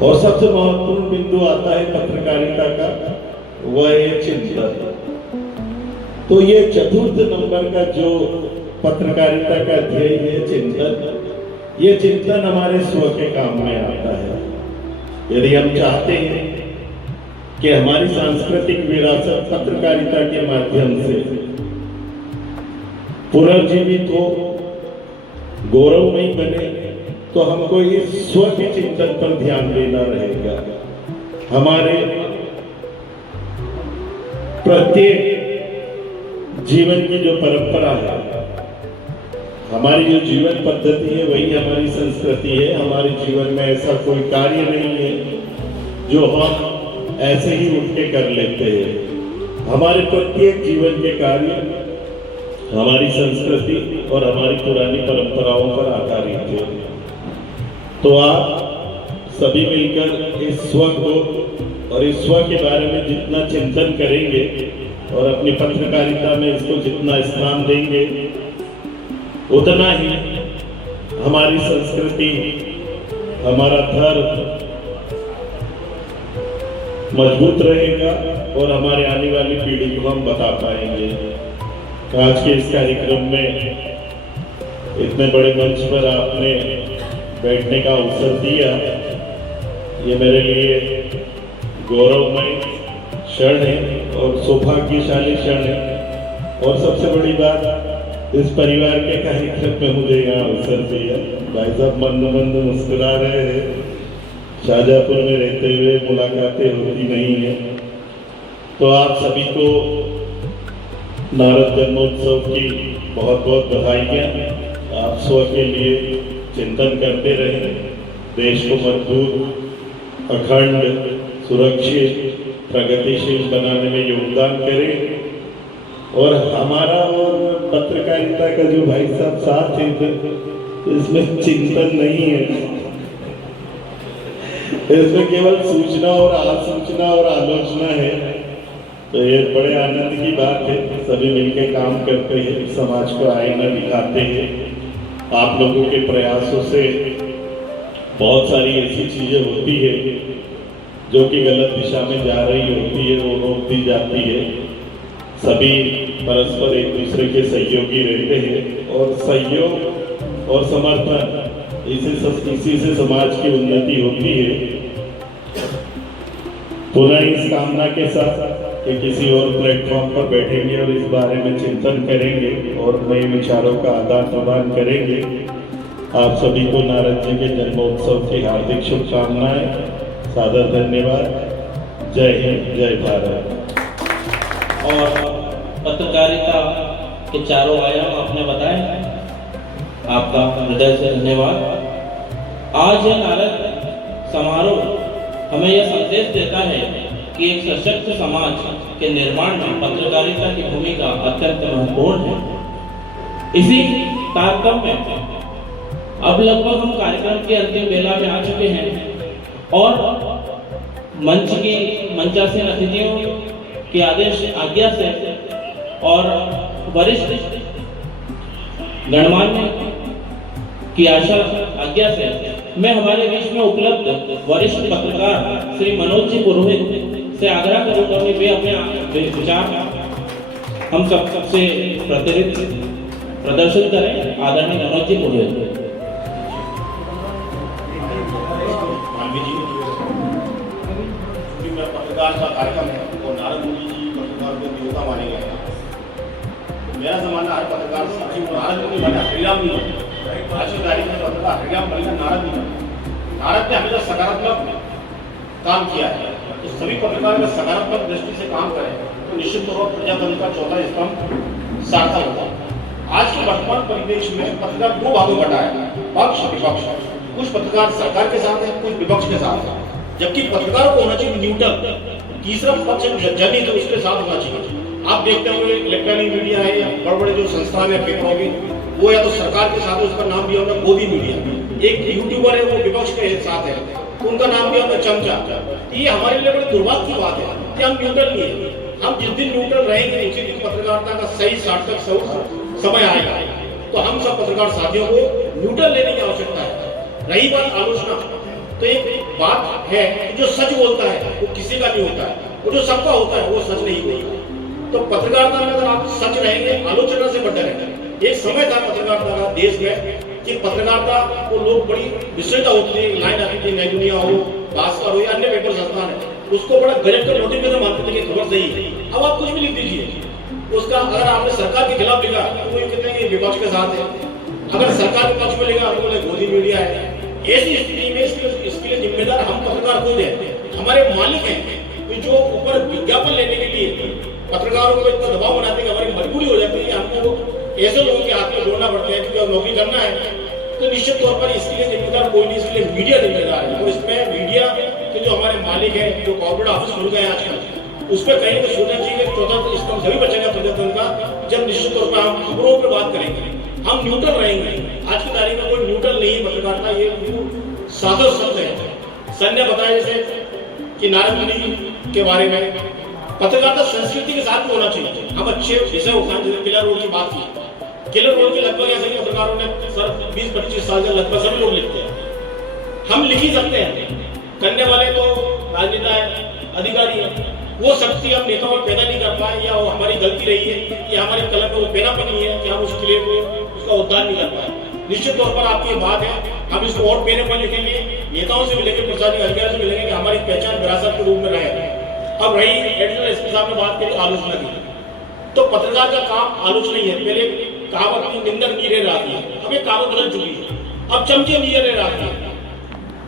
और सबसे महत्वपूर्ण बिंदु आता है पत्रकारिता का, वह है चिंतन। तो ये चतुर्थ नंबर का जो पत्रकारिता का ध्येय है चिंतन, ये चिंतन हमारे स्व के काम में आता है। यदि हम चाहते हैं कि हमारी सांस्कृतिक विरासत पत्रकारिता के माध्यम से पुनर्जीवित हो, गौरवमयी बने, तो हमको इस स्व के चिंतन पर ध्यान देना रहेगा। हमारे प्रत्येक जीवन की जो परंपरा है, हमारी जो जीवन पद्धति है, वही हमारी संस्कृति है। हमारे जीवन में ऐसा कोई कार्य नहीं है जो हम ऐसे ही उठ के कर लेते हैं। हमारे प्रत्येक जीवन के कार्य हमारी संस्कृति और हमारी पुरानी परंपराओं पर आधारित है। तो आप सभी मिलकर इस स्व को और इस स्व के बारे में जितना चिंतन करेंगे और अपनी पत्रकारिता में इसको जितना स्थान देंगे, उतना ही हमारी संस्कृति, हमारा धर्म मजबूत रहेगा और हमारे आने वाली पीढ़ी को हम बता पाएंगे। आज के इस कार्यक्रम में इतने बड़े मंच पर आपने बैठने का अवसर दिया, ये मेरे लिए गौरवमय क्षण है और सौभाग्यशाली क्षण है। और सबसे बड़ी बात, इस परिवार के कार्यक्रम में मुझे यहाँ अवसर दिया। भाई साहब मंद मुस्कुरा रहे हैं। शाहजहाँपुर में रहते हुए मुलाकातें होती नहीं है। तो आप सभी को नारद जन्मोत्सव की बहुत बहुत बधाइयाँ। आप स्व के लिए चिंतन करते रहें, देश को मजबूत, अखंड, सुरक्षित, प्रगतिशील बनाने में योगदान करें। और हमारा और पत्रकारिता का जो भाई साहब साथ है, इसमें चिंतन नहीं है, इसमें केवल सूचना और आसूचना और आलोचना है। तो ये बड़े आनंद की बात है। सभी मिलकर काम करते हैं, समाज को आईना दिखाते हैं। आप लोगों के प्रयासों से बहुत सारी ऐसी चीजें होती है जो कि गलत दिशा में जा रही होती है, वो रोक दी जाती है। सभी परस्पर एक दूसरे के सहयोगी रहते हैं और सहयोग और समर्थन, इसी से समाज की उन्नति होती है। पुनः इस कामना के साथ कि किसी और प्लेटफॉर्म पर बैठेंगे और इस बारे में चिंतन करेंगे और नए विचारों का आदान प्रदान करेंगे। आप सभी को नारद जी के जन्मोत्सव की हार्दिक शुभकामनाएं, सादर धन्यवाद। जय हिंद, जय भारत। और पत्रकारिता के चारों आयाम आपने बताए, आपका हृदय से धन्यवाद। आज यह नारद समारोह हमें यह संदेश देता है कि एक सशक्त समाज के निर्माण में पत्रकारिता की भूमिका अत्यंत महत्वपूर्ण है। इसी तारतम्य में अब लगभग हम कार्यक्रम के अंतिम बेला में आ चुके हैं और मंचासीन अतिथियों के आज्ञा से और वरिष्ठ गणमान्य की आज्ञा से मैं हमारे बीच में उपलब्ध वरिष्ठ पत्रकार श्री मनोज जी पुरोहित से आग्रह करूंगा कि वे अपने विचार हम सबसे प्रदर्शित करें। आदरणीय मनोज जी पुरोहित। पत्रकार का कार्यक्रम है और नारद मुनि जी पत्रकार को देवता माने गए हैं। मेरा जमाना हर पत्रकार नारद मुनि बना, हरिराम नहीं बना। आज की तारीख में पत्रकार हरिराम बनकर नारद नहीं बना। नारद ने हमेशा सकारात्मक काम किया है। तो सभी पत्रकार अगर सकारात्मक दृष्टि से काम करें तो निश्चित तौर पर प्रजातंत्र का चौथा स्तंभ सार्थक होता है। आज के वर्तमान परिवेश में पत्रकार दो भागों में बटा है, पक्ष विपक्ष। कुछ पत्रकार सरकार के साथ है, कुछ विपक्ष के साथ है। जबकि पत्रकारों को होना चाहिए न्यूट्रल, तीसरा पक्ष जन ही तो उसके साथ होना चाहिए। आप देखते होंगे इलेक्ट्रॉनिक मीडिया है या बड़े बड़े जो संस्थान है पेपरों के, वो या तो सरकार के साथ, उसका नाम दिया होगा गोदी मीडिया, एक यूट्यूबर है वो विपक्ष के साथ है तो उनका नाम दिया होगा चमचा। ये हमारे लिए बड़ी दुर्भाग्य की बात है कि हम न्यूट्रल नहीं है। हम जिस दिन न्यूट्रल रहेंगे उसी दिन पत्रकारिता का सही सार्थक समय आएगा। तो हम सब पत्रकार साथियों को न्यूट्रल लेने की आवश्यकता है। रही बात आलोचना, तो एक बात है जो सच बोलता है वो किसी का नहीं होता है, वो जो सबका होता है वो सच नहीं होता। तो पत्रकारिता में अगर आप सच रहेंगे, आलोचना से बचे रहेंगे। एक समय था पत्रकारिता का देश में कि पत्रकारिता को लोग बड़ी विशेषता होती थी, लाइन आती थी, नई दुनिया हो, भास्कर हो या अन्य पेपर संस्थान है, उसको बड़ा गजब का नोटिफिकेशन मानते थे कि खबर सही है। अब आप कुछ भी लिख दीजिए, उसका अगर आपने सरकार के खिलाफ लिखा तो वो कहते हैं कि विपक्ष के साथ है, अगर सरकार के पक्ष में लिखा तो बोले गोदी मीडिया है। ऐसी स्थिति में इसके लिए जिम्मेदार हम पत्रकार खुद हैं, हमारे मालिक हैं, जो ऊपर विज्ञापन लेने के लिए पत्रकारों को इतना दबाव बनाते हैं कि हमारी मजबूरी हो जाती है कि हमको ऐसे लोगों के हाथ में जोड़ना पड़ता है क्योंकि अब नौकरी करना है। तो निश्चित तौर पर इसके लिए जिम्मेदार कोई नहीं, इसके लिए मीडिया जिम्मेदार है। और इसमें मीडिया के जो हमारे मालिक हैं, जो कॉर्पोरेट ऑफिस खुल गए हैं आजकल, उस पर कहीं तो सोचना चाहिए कि चौथा स्तंभ जब बचेगा प्रजातंत्र का, जब निश्चित तौर पर हम खबरों पर बात करेंगे, हम न्यूट्रल रहेंगे। आज की तारीख में कोई न्यूट्रल नहीं है पत्रकारिता, ये साधो शब्द है। सर ने बताया जैसे कि नारद मुनि के बारे में, पत्रकारिता संस्कृति के साथ होना चाहिए। हम अच्छे विषय उठाएं, जैसे किलर रोड की बात की, किलर रोड के लगभग ऐसे ही पत्रकारों ने सर 20-25 साल से लगभग सभी लोग लिखते हैं, हम लिख ही सकते हैं। करने वाले तो राजनेता है, अधिकारी है, वो शक्ति हम नेताओं में पैदा नहीं कर पाए या वो हमारी गलती रही है कि हमारी कलम में वो पैदा नहीं है कि हम उस किले को उसका उद्धार नहीं कर पाए। निश्चित तौर पर आपकी बात है, हम इसको और पैने पर लिखेंगे, नेताओं से मिलेंगे, प्रशासनिक अधिकारियों से मिलेंगे कि हमारी पहचान विरासत के रूप में रहे। अब रही एडिशनल एसपी साहब ने बात करी आलोचना की, तो पत्रकार का काम आलोचना ही है। पहले कहावत थी निंदक नीरे राती है, अब ये कहावत बदल चुकी है, अब चमचे नीरे राती है।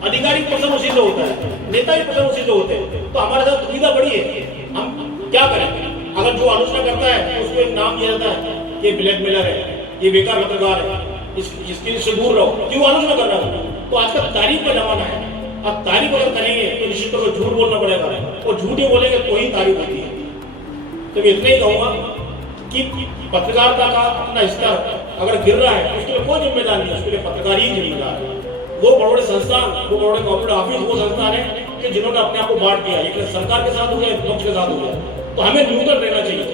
अधिकारी पसंद उसी से होता है, नेता भी पसंद उसी से होते हैं। तो हमारे साथ दुविधा बड़ी है, हम क्या करें? अगर जो आलोचना करता है उसको एक नाम दिया जाता है, ये ब्लैकमेलर है, ये बेकार पत्रकार है, इसके से दूर रहो, क्यों आलोचना कर रहा है? तो आजकल तारीफ का जमाना है, अब तारीफ अगर करेंगे तो निश्चित तौर पर झूठ बोलना पड़ेगा, और झूठ ही बोलेंगे तो ही तारीफ होती है। तो मैं इतना ही कहूंगा कि पत्रकारिता का अपना स्तर अगर गिर रहा है तो उसके लिए कोई जिम्मेदार नहीं है, उसके लिए पत्रकार ही जिम्मेदार है। वो बड़े संस्थान, वो बड़े कॉर्पोरेट ऑफिस, वो संस्थान है कि जिन्होंने अपने आप को बांट दिया, एक सरकार के साथ हो गया, विपक्ष के साथ हो गया। तो हमें न्यूट्रल रहना चाहिए।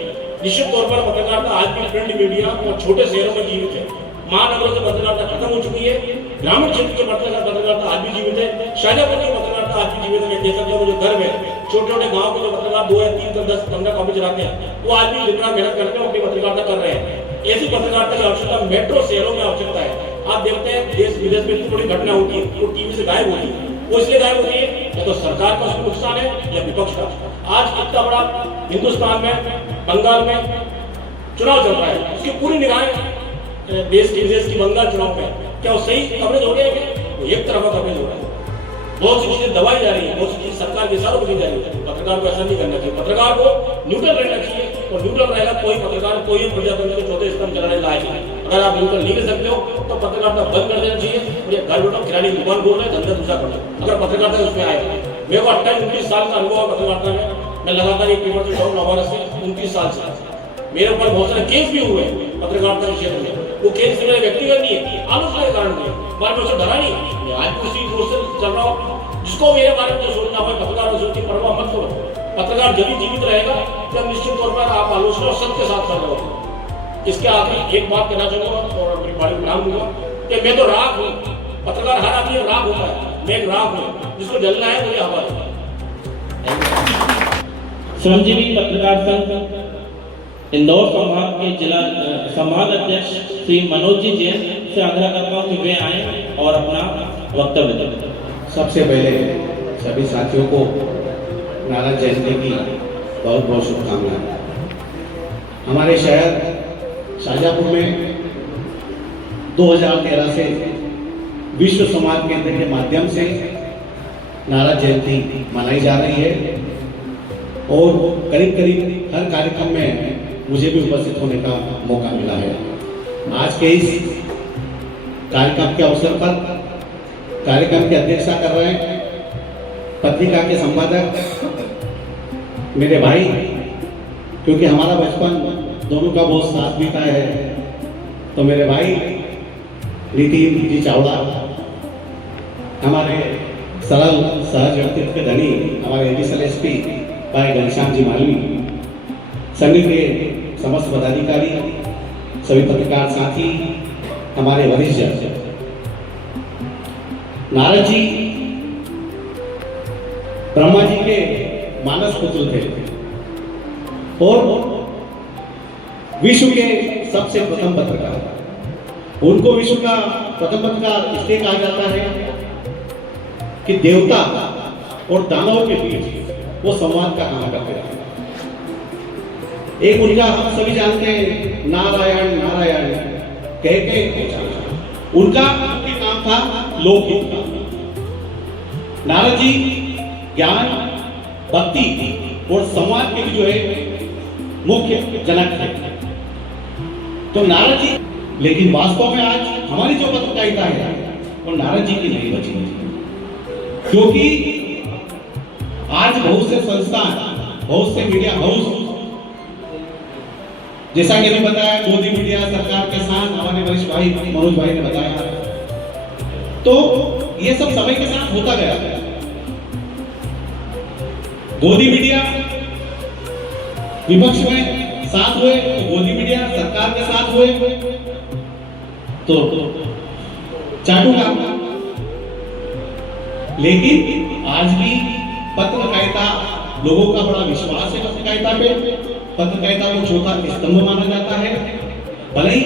निश्चित तौर पर पत्रकारिता आज भी प्रिंट मीडिया और छोटे शहरों में जीवित है। महानगरों से पत्रकारिता खत्म हो चुकी है, ग्रामीण क्षेत्र के पत्रकारिता आज भी जीवित है, शाहजहांपुर की पत्रकारिता आज भी जीवित है। जैसा कि मुझे गर्व है, छोटे छोटे गाँव के जो पत्रकार 2 या 3 10 15 कॉपी चलाते हैं, वो आज भी दिन रात मेहनत करते हैं, अपनी पत्रकारिता कर रहे हैं। ऐसी पत्रकारिता की आवश्यकता मेट्रो शहरों में आवश्यकता है। आप देखते हैं देश विदेश में इतनी बड़ी घटना होती है, वो टीवी से गायब होती है। वो इसलिए गायब होती है या तो सरकार का उसमें नुकसान है या विपक्ष का। आज इतना बड़ा हिंदुस्तान में, बंगाल में चुनाव चल रहा है, उसकी पूरी निगाहें देश की विदेश की बंगाल चुनाव में, क्या वो सही कवरेज हो रहा है? क्या वो एक तरफा कवरेज हो रहा है? बहुत सी चीजें दबाई जा रही है, बहुत सी चीज सरकार के इशारों पर की जा रही है। पत्रकार को ऐसा नहीं करना चाहिए, पत्रकार को न्यूट्रल रहना चाहिए, और न्यूट्रल रहेगा कोई पत्रकार, कोई प्रजातंत्र के चौथे स्तंभ चलाने लायक है। अगर आप न्यूट्रल नहीं कर सकते हो तो पत्रकारिता बंद कर देना चाहिए, और ये घर बैठो किराने की दुकान खोल रहे, धंधा दूसरा कर दो, अगर पत्रकारिता उसमें आए। मेरे को 28-29 साल का अनुभव है पत्रकारिता में, मैं लगातार एक पेपर से 29 साल से। मेरे ऊपर बहुत सारे केस भी हुए पत्रकारिता के क्षेत्र में, वो केस से मेरे व्यक्तिगत नहीं है, आलोचना के कारण नहीं, बार मैं उसे डरा नहीं, मैं आज भी उसी जोर से चल रहा हूँ। जिसको मेरे बारे में जो सोचना हो, पत्रकार की परवाह मत करो। पत्रकार जब भी जीवित रहेगा जब निश्चित तौर पर आप आलोचना और सत्य के साथ कर रहे हो। इसके आखिरी एक बात कहना चाहूंगा और अपनी बात नाम दूंगा कि मैं तो राख हूँ, पत्रकार हर आदमी राख होता है, मैं एक राख हूँ, जिसको जलना है तो ये हवा है। श्रमजीवी पत्रकार संघ इंदौर संभाग के जिला संभाग अध्यक्ष श्री मनोज जी जैन से आग्रह करता हूँ कि वे आए और अपना वक्तव्य दें। सबसे पहले सभी साथियों को नारद जयंती की बहुत बहुत शुभकामनाएं। हमारे शहर शाहजहांपुर में 2013 से विश्व समाज केंद्र के माध्यम से नारद जयंती मनाई जा रही है, और करीब करीब हर कार्यक्रम में मुझे भी उपस्थित होने का मौका मिला है। आज के इस कार्यक्रम के अवसर पर कार्यक्रम की अध्यक्षता कर रहे हैं पत्रिका के संपादक मेरे भाई, क्योंकि हमारा बचपन दोनों का बहुत साथ बीता है, तो मेरे भाई नितिन जी चावड़ा, हमारे सरल सहज व्यक्तित्व के धनी हमारे एडिशनल एसपी भाई घनश्याम जी मालवी, संघ के समस्त पदाधिकारी, सभी पत्रकार साथी, हमारे वरिष्ठ जन। नारद जी ब्रह्मा जी के मानस पुत्र थे और विश्व के सबसे प्रथम पत्रकार। उनको विश्व का प्रथम पत्रकार इसलिए कहा जाता है कि देवता और दानव के बीच वो संवाद का काम करते रहे। एक उनका हम सभी जानते हैं, नारायण नारायण कह के उनका काम था लोकहित का। नारद जी ज्ञान, भक्ति और संवाद के जो है मुख्य जनक थे। तो नारद जी, लेकिन वास्तव में आज हमारी जो पत्रकारिता है वो नारद जी की नहीं बची, क्योंकि आज बहुत से संस्थान, बहुत से मीडिया हाउस, जैसा कि अभी बताया गोदी मीडिया सरकार के साथ, हमारे वरिष्ठ भाई मनोज भाई ने बताया, तो ये सब समय के साथ होता गया। गोदी मीडिया विपक्ष में साथ हुए तो गोदी मीडिया सरकार के साथ हुए तो चाटू काम। लेकिन आज भी पत्रकारिता, लोगों का बड़ा विश्वास है पत्रकारिता पे। पत्रकारिता को चौथा स्तंभ माना जाता है। भले ही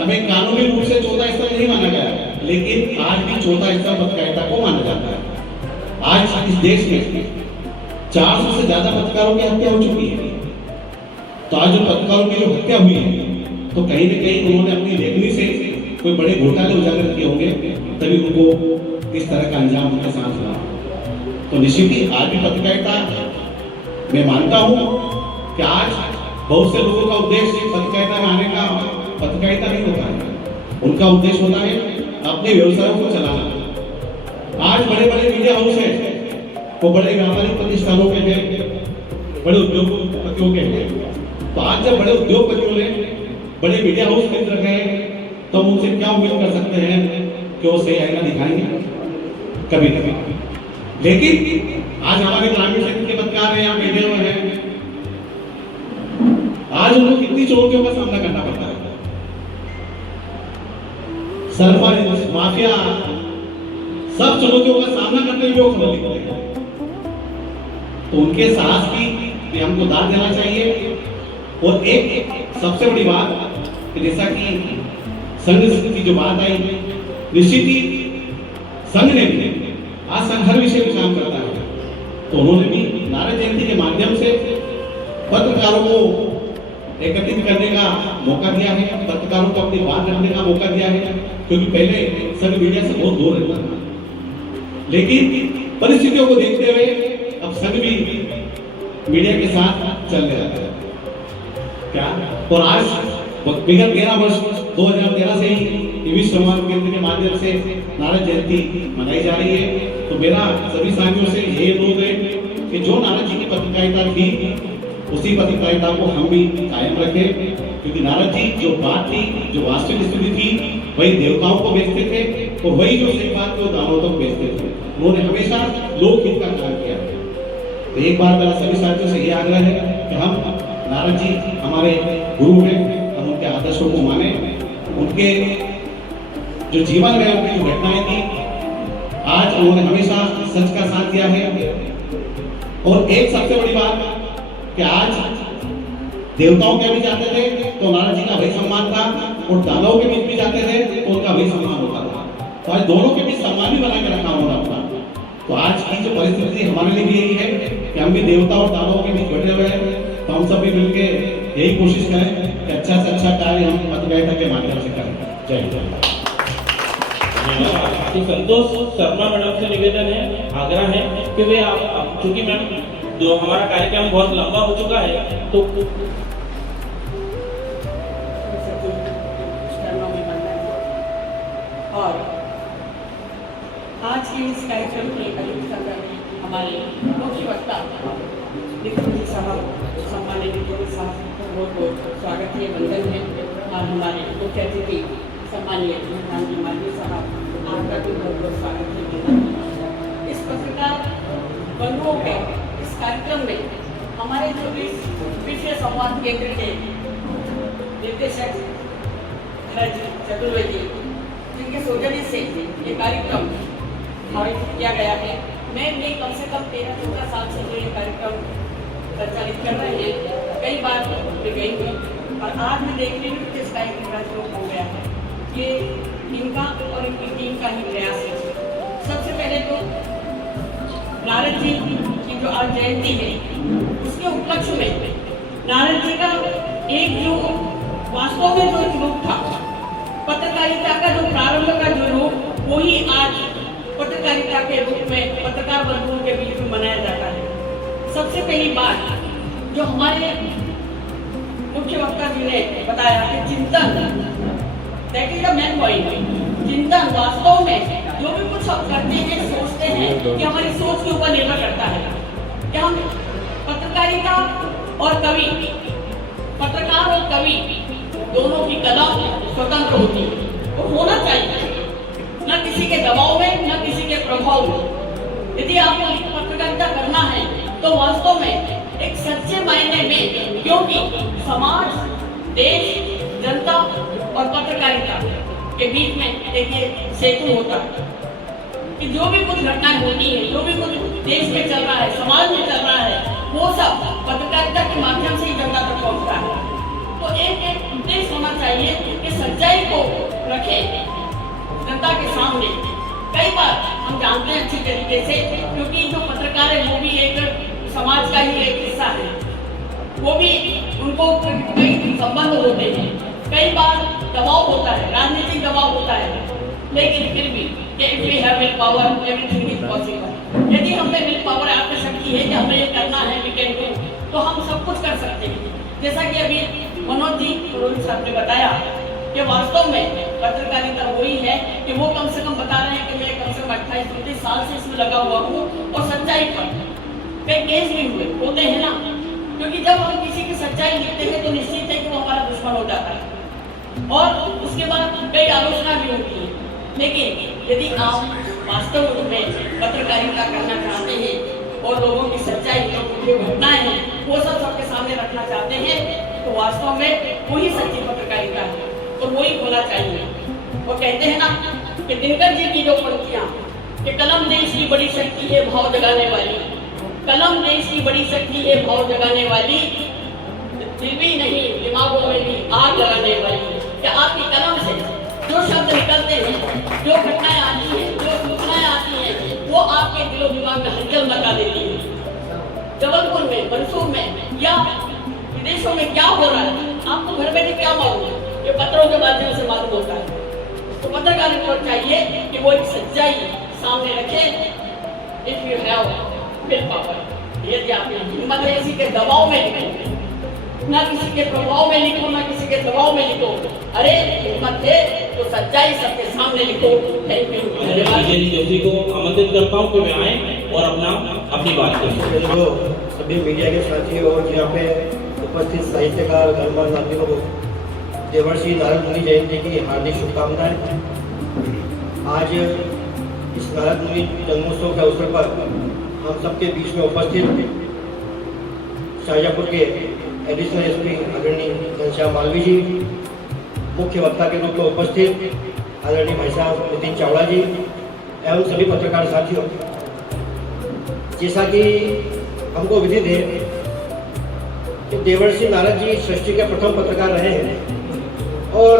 हमें कानूनी रूप से चौथा स्तंभ नहीं माना गया, लेकिन आज भी चौथा स्तंभ पत्रकारिता को माना जाता है। आज इस देश में 400 से ज्यादा पत्रकारों की हत्या हो चुकी है। तो आज उन पत्रकारों की जो हत्या हुई है, तो कहीं न कहीं उन्होंने अपनी लेखनी से कोई बड़े घोटाले उजागर किए होंगे, तभी उनको इस तरह का अंजाम उनके साथ हुआ। तो निश्चित ही आज भी पत्रकारिता, मैं मानता हूं कि आज बहुत से लोगों का उद्देश्य पत्रकारिता में आने का पत्रकारिता नहीं होता है। उनका उद्देश्य होता है अपने व्यवसायों को चलाना। आज बड़े बड़े मीडिया हाउस है, वो बड़े व्यापारिक प्रतिष्ठानों के हैं, बड़े उद्योगपतियों के हैं। तो आज जब बड़े उद्योगपतियों ने बड़े मीडिया हाउस खरीद रखे हैं, तो हम उनसे क्या उम्मीद कर सकते हैं कि वो सही आईना दिखाएंगे? कभी नहीं। लेकिन आज हमारे ग्रामीण क्षेत्र के पत्रकार हैं, यहाँ बैठे हुए हैं, आज उनको कितनी चुनौतियों का सामना करना पड़ता है। सरपंच, माफिया, सब चुनौतियों का सामना करते हुए वो खबर लिखते हैं। तो उनके साहस की हमको दाद देना चाहिए। और एक सबसे बड़ी बात कि जैसा कि संघ की जो बात आई, निश्चित ही संघ ने भी, आज संघ हर विषय में काम करता है, तो उन्होंने भी नारद जयंती के माध्यम से पत्रकारों को एकत्रित करने का मौका दिया है, पत्रकारों को अपनी बात रखने का मौका दिया है। क्योंकि पहले संघ मीडिया से बहुत दूर रहता था, लेकिन परिस्थितियों को देखते हुए अब संघ भी मीडिया के साथ चलने लगा है। क्या? और आज विगत 13 वर्ष 2013 से ही विश्व संवाद केंद्र के माध्यम से नारद जयंती मनाई जा रही है। तो मेरा सभी साथियों से यही अनुरोध है कि जो नारद जी की पत्रकारिता थी, उसी पत्रकारिता को हम भी कायम रखें। क्योंकि नारद जी जो बात थी, जो वास्तविक स्थिति थी, वही देवताओं को बेचते थे और वही जो सही बात को दानवों तक बेचते थे। उन्होंने हमेशा लोकहित का काम किया। तो एक बार मेरा सभी साथियों से यह आग्रह है कि हम नारद जी हमारे गुरु हैं, हम उनके आदर्शों को माने। उनके जो जीवन में उनकी जो घटनाएं थी, आज उन्होंने हमेशा सच का साथ दिया है। और एक सबसे बड़ी बात कि आज देवताओं के बीच जाते थे तो नारद जी का वही सम्मान था, और दानवों के बीच भी जाते थे तो उनका वही सम्मान होता था। तो आज दोनों के बीच सम्मान भी बना के रखा उन्होंने अपना। तो आज की जो परिस्थिति हमारे लिए भी यही है कि हम भी देवता और दानवों के बीच बैठे हुए हैं। तो हम सब भी मिलकर यही कोशिश करें कि अच्छा से अच्छा कार्य हम पत्रकारिता के माध्यम से करें। जय हिंद। तो संतोष शर्मा मैडम से निवेदन है, आग्रह है कि वे आप चूंकि मैम जो हमारा कार्यक्रम बहुत लंबा हो चुका है, तो और आज के इस कार्यक्रम के अध्यक्षता हमारे मुख्य वक्ता नितिन साहब, सम्मानित नितिन साहब को बहुत बहुत स्वागत है, वंदन है। और हमारे मुख्य अतिथि सम्मानीय गांधी माली साहब, आपका भी बहुत बहुत स्वागत है। इस पत्रकार बंधुओं के इस कार्यक्रम में हमारे जो इस विषय संवाद केंद्र के निर्देशक धीरज चतुर्वेदी, जिनके सौजन्य से ये कार्यक्रम आयोजित किया गया है। मैं भी कम से कम 13-14 साल से ये कार्यक्रम संचालित कर रहे हैं। कई बार मैं गई हूँ और आज मैं देख रही हूँ कि इस कार्यक्रम का शुरू हो गया है। ये इनका और इनकी टीम का ही प्रयास है। सबसे पहले तो नारद जी की जो आज जयंती है, उसके उपलक्ष्य में नारद जी का एक जो वास्तव में जो एक रूप था, पत्रकारिता का जो प्रारंभ का जो रूप, वो ही आज पत्रकारिता के रूप में पत्रकार बंधुओं के बीच में मनाया जाता है। सबसे पहली बात जो हमारे मुख्य वक्ता जी ने बताया कि चिंतन, that is the main point. चिंतन वास्तव में जो भी कुछ हम करते हैं, सोचते हैं, कि हमारी सोच के ऊपर निर्भर करता है कि हम पत्रकारिता और कवि, पत्रकार और कवि दोनों की कलम स्वतंत्र होती है, वो होना चाहिए, न किसी के दबाव में, न किसी के प्रभाव में। यदि आपको पत्रकारिता करना है तो वास्तव में एक सच्चे मायने में, क्योंकि समाज, देश, जनता और पत्रकारिता के बीच में एक सेतु होता है कि जो भी कुछ घटनाएं होती है, जो भी कुछ देश में चल रहा है, समाज में चल रहा है, वो सब पत्रकारिता के माध्यम से ही जनता तक पहुंचता है। तो एक उद्देश्य होना चाहिए कि सच्चाई को रखे जनता के सामने। कई बार हम जानते हैं अच्छी तरीके से, क्योंकि जो पत्रकार है वो भी एक समाज का ही एक हिस्सा है, वो भी उनको कई संबंध होते हैं, कई बार दबाव होता है, राजनीतिक दबाव होता है, लेकिन फिर भी if we have will power, everything is possible। यदि हमें विल पावर, आत्मशक्ति है कि हमें ये करना है, we can do, तो हम सब कुछ कर सकते हैं। जैसा कि अभी मनोज जी रोहित साहब ने बताया कि वास्तव में पत्रकारिता वही है कि वो कम से कम बता रहे हैं कि मैं कम से कम 28-29 साल से इसमें लगा हुआ हूँ और सच्चाई पर कई केस भी हुए होते हैं ना, क्योंकि जब हम किसी की सच्चाई लिखते हैं तो निश्चित है कि वो हमारा दुश्मन हो जाता है और उसके बाद कई आलोचना भी होती है। लेकिन यदि आप वास्तव में पत्रकारिता करना चाहते हैं और लोगों की सच्चाई, जो घटनाएं हैं, वो सब सबके सामने रखना चाहते हैं, तो वास्तव में वही सच्ची पत्रकारिता है और वही होना चाहिए। वो कहते हैं ना कि दिनकर जी की जो पंक्तियां कि कलम देश की बड़ी शक्ति है भाव जगाने वाली, कलम देश की बड़ी शक्ति है भाव जगाने वाली, दिल भी नहीं दिमागों में भी आग लगाने वाली। कि आपकी कलम से जो शब्द निकलते हैं, जो घटनाएं आती हैं, जो सूचनाएं आती हैं, वो आपके दिलो दिमाग में हलचल मचा देती है। जबलपुर में, मंसूर में या विदेशों में क्या हो रहा है, आपको घर बैठे क्या मालूम, ये पत्रों के माध्यम से मालूम होता है। तो पत्रकार को चाहिए कि वो एक सच्चाई सामने रखे। If you have will power, यदि आप हिम्मत है, किसी के दबाव में लिखो, ना किसी के प्रभाव में लिखो, ना किसी के दबाव में लिखो, अरे हिम्मत है तो सच्चाई सबके सामने लिखो। थैंक यू, धन्यवाद। जोशी को आमंत्रित करता हूँ कि वे आए और अपनी बात करें। जो सभी मीडिया के साथी और यहाँ पे उपस्थित साहित्यकार, गणमान्य नागरिकों को देवर्षि नारद मुनि जयंती की हार्दिक शुभकामनाएं। आज इस नारद मुनि जन्मोत्सव के अवसर पर हम सबके बीच में उपस्थित शाहजहाँपुर के एडिशनल एसपी आदरणीय घनश्याम मालवी जी, मुख्य वक्ता के रूप में उपस्थित आदरणीय भाई साहब नितिन चावड़ा जी एवं सभी पत्रकार साथियों, जैसा कि हमको विदित है कि देवर्षि नारद जी सृष्टि के प्रथम पत्रकार रहे हैं और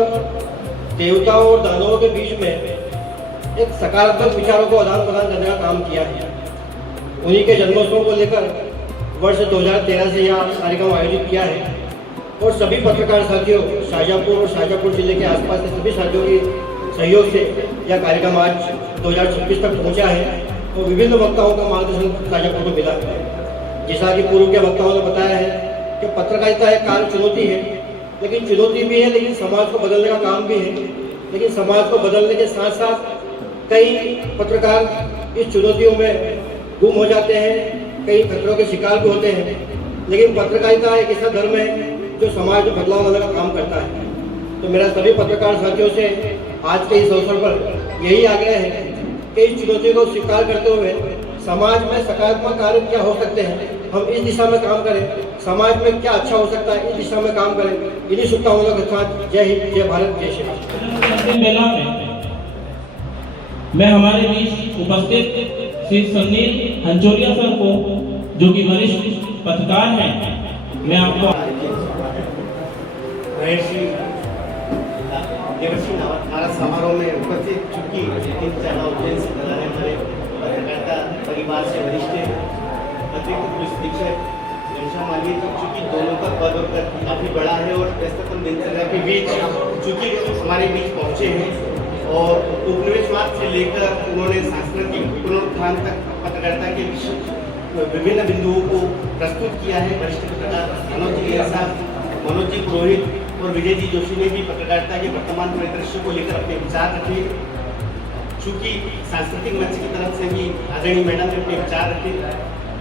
देवताओं और दानवों के बीच में एक सकारात्मक विचारों को आदान प्रदान करने का काम किया है। उन्हीं के जन्मोत्सव को लेकर वर्ष 2013 से यह कार्यक्रम आयोजित किया है और सभी पत्रकार साथियों, शाहजहाँपुर और शाहजहाँपुर जिले के आसपास के सभी साथियों के सहयोग से यह कार्यक्रम आज 2026 तक पहुंचा है और विभिन्न वक्ताओं का मार्गदर्शन शाहजहाँपुर को मिला है। जैसा कि पूर्व के वक्ताओं ने बताया है कि पत्रकारिता एक कार्य चुनौती है, लेकिन चुनौती भी है, लेकिन समाज को बदलने का काम भी है। लेकिन समाज को बदलने के साथ साथ कई पत्रकार इस चुनौतियों में गुम हो जाते हैं, कई खतरों के शिकार भी होते हैं। लेकिन पत्रकारिता एक ऐसा धर्म है जो समाज में बदलाव लाने का काम करता है। तो मेरा सभी पत्रकार साथियों से आज के इस अवसर पर यही आग्रह है कि इस चुनौती को स्वीकार करते हुए समाज में सकारात्मक कार्य क्या हो सकते हैं, हम इस दिशा में काम करें। समाज में क्या अच्छा हो सकता है, इस दिशा में काम करें। इन्हीं शुभकामनाओं के साथ जय हिंद, जय भारत, जय श्री राम। मेला में मैं हमारे बीच उपस्थित श्री सुनील हंचोरिया सर को, जो कि वरिष्ठ पत्रकार हैं, मैं आपको देवर्षि नारद समारोह में उपस्थित चूंकि उज्जैन से हमारे पत्रकारिता परिवार से वरिष्ठ अतिरिक्त पुलिस अधीक्षक घनश्याम मालवीय, चूंकि दोनों का पद और कद काफ़ी बड़ा है और व्यस्ततम दिनचर्या के बीच चूंकि हमारे बीच पहुँचे हैं और उपनिवेशवाद से लेकर उन्होंने सांस्कृतिक पुनरुत्थान तक पत्रकारिता के विभिन्न बिंदुओं को प्रस्तुत किया है। वरिष्ठ पत्रकार मनोज जी पुरोहित और विजय जी जोशी ने भी पत्रकारिता के वर्तमान परिदृश्य को लेकर अपने विचार रखे। चूंकि सांस्कृतिक मंच की तरफ से भी आदरणीय मैडम ने अपने विचार रखे।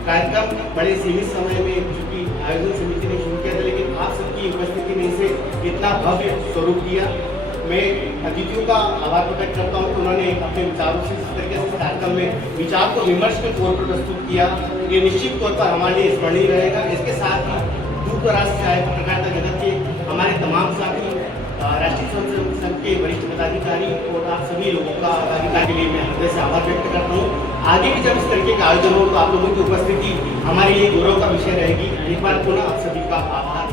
कार्यक्रम बड़े सीमित समय में चूंकि आयोजन समिति ने शुरू किया था, लेकिन आप सबकी उपस्थिति ने इसे इतना भव्य स्वरूप दिया। मैं अतिथियों का आभार प्रकट करता हूँ कि उन्होंने अपने विचारों से इस तरीके से कार्यक्रम में विचार को विमर्श के तौर पर प्रस्तुत किया। ये निश्चित तौर पर हमारे लिए स्मरणीय रहेगा। इसके साथ ही दूर दराज से आए पत्रकारिता जगत के हमारे तमाम साथी, राष्ट्रीय स्वयंसेवक संघ के वरिष्ठ पदाधिकारी और आप सभी लोगों का सहभागिता के लिए मैं हृदय से आभार व्यक्त करता हूँ। आगे भी जब इस तरीके का आयोजन हो तो आप लोगों की उपस्थिति हमारे लिए गौरव का विषय रहेगी। एक बार पुनः आप सभी का आभार।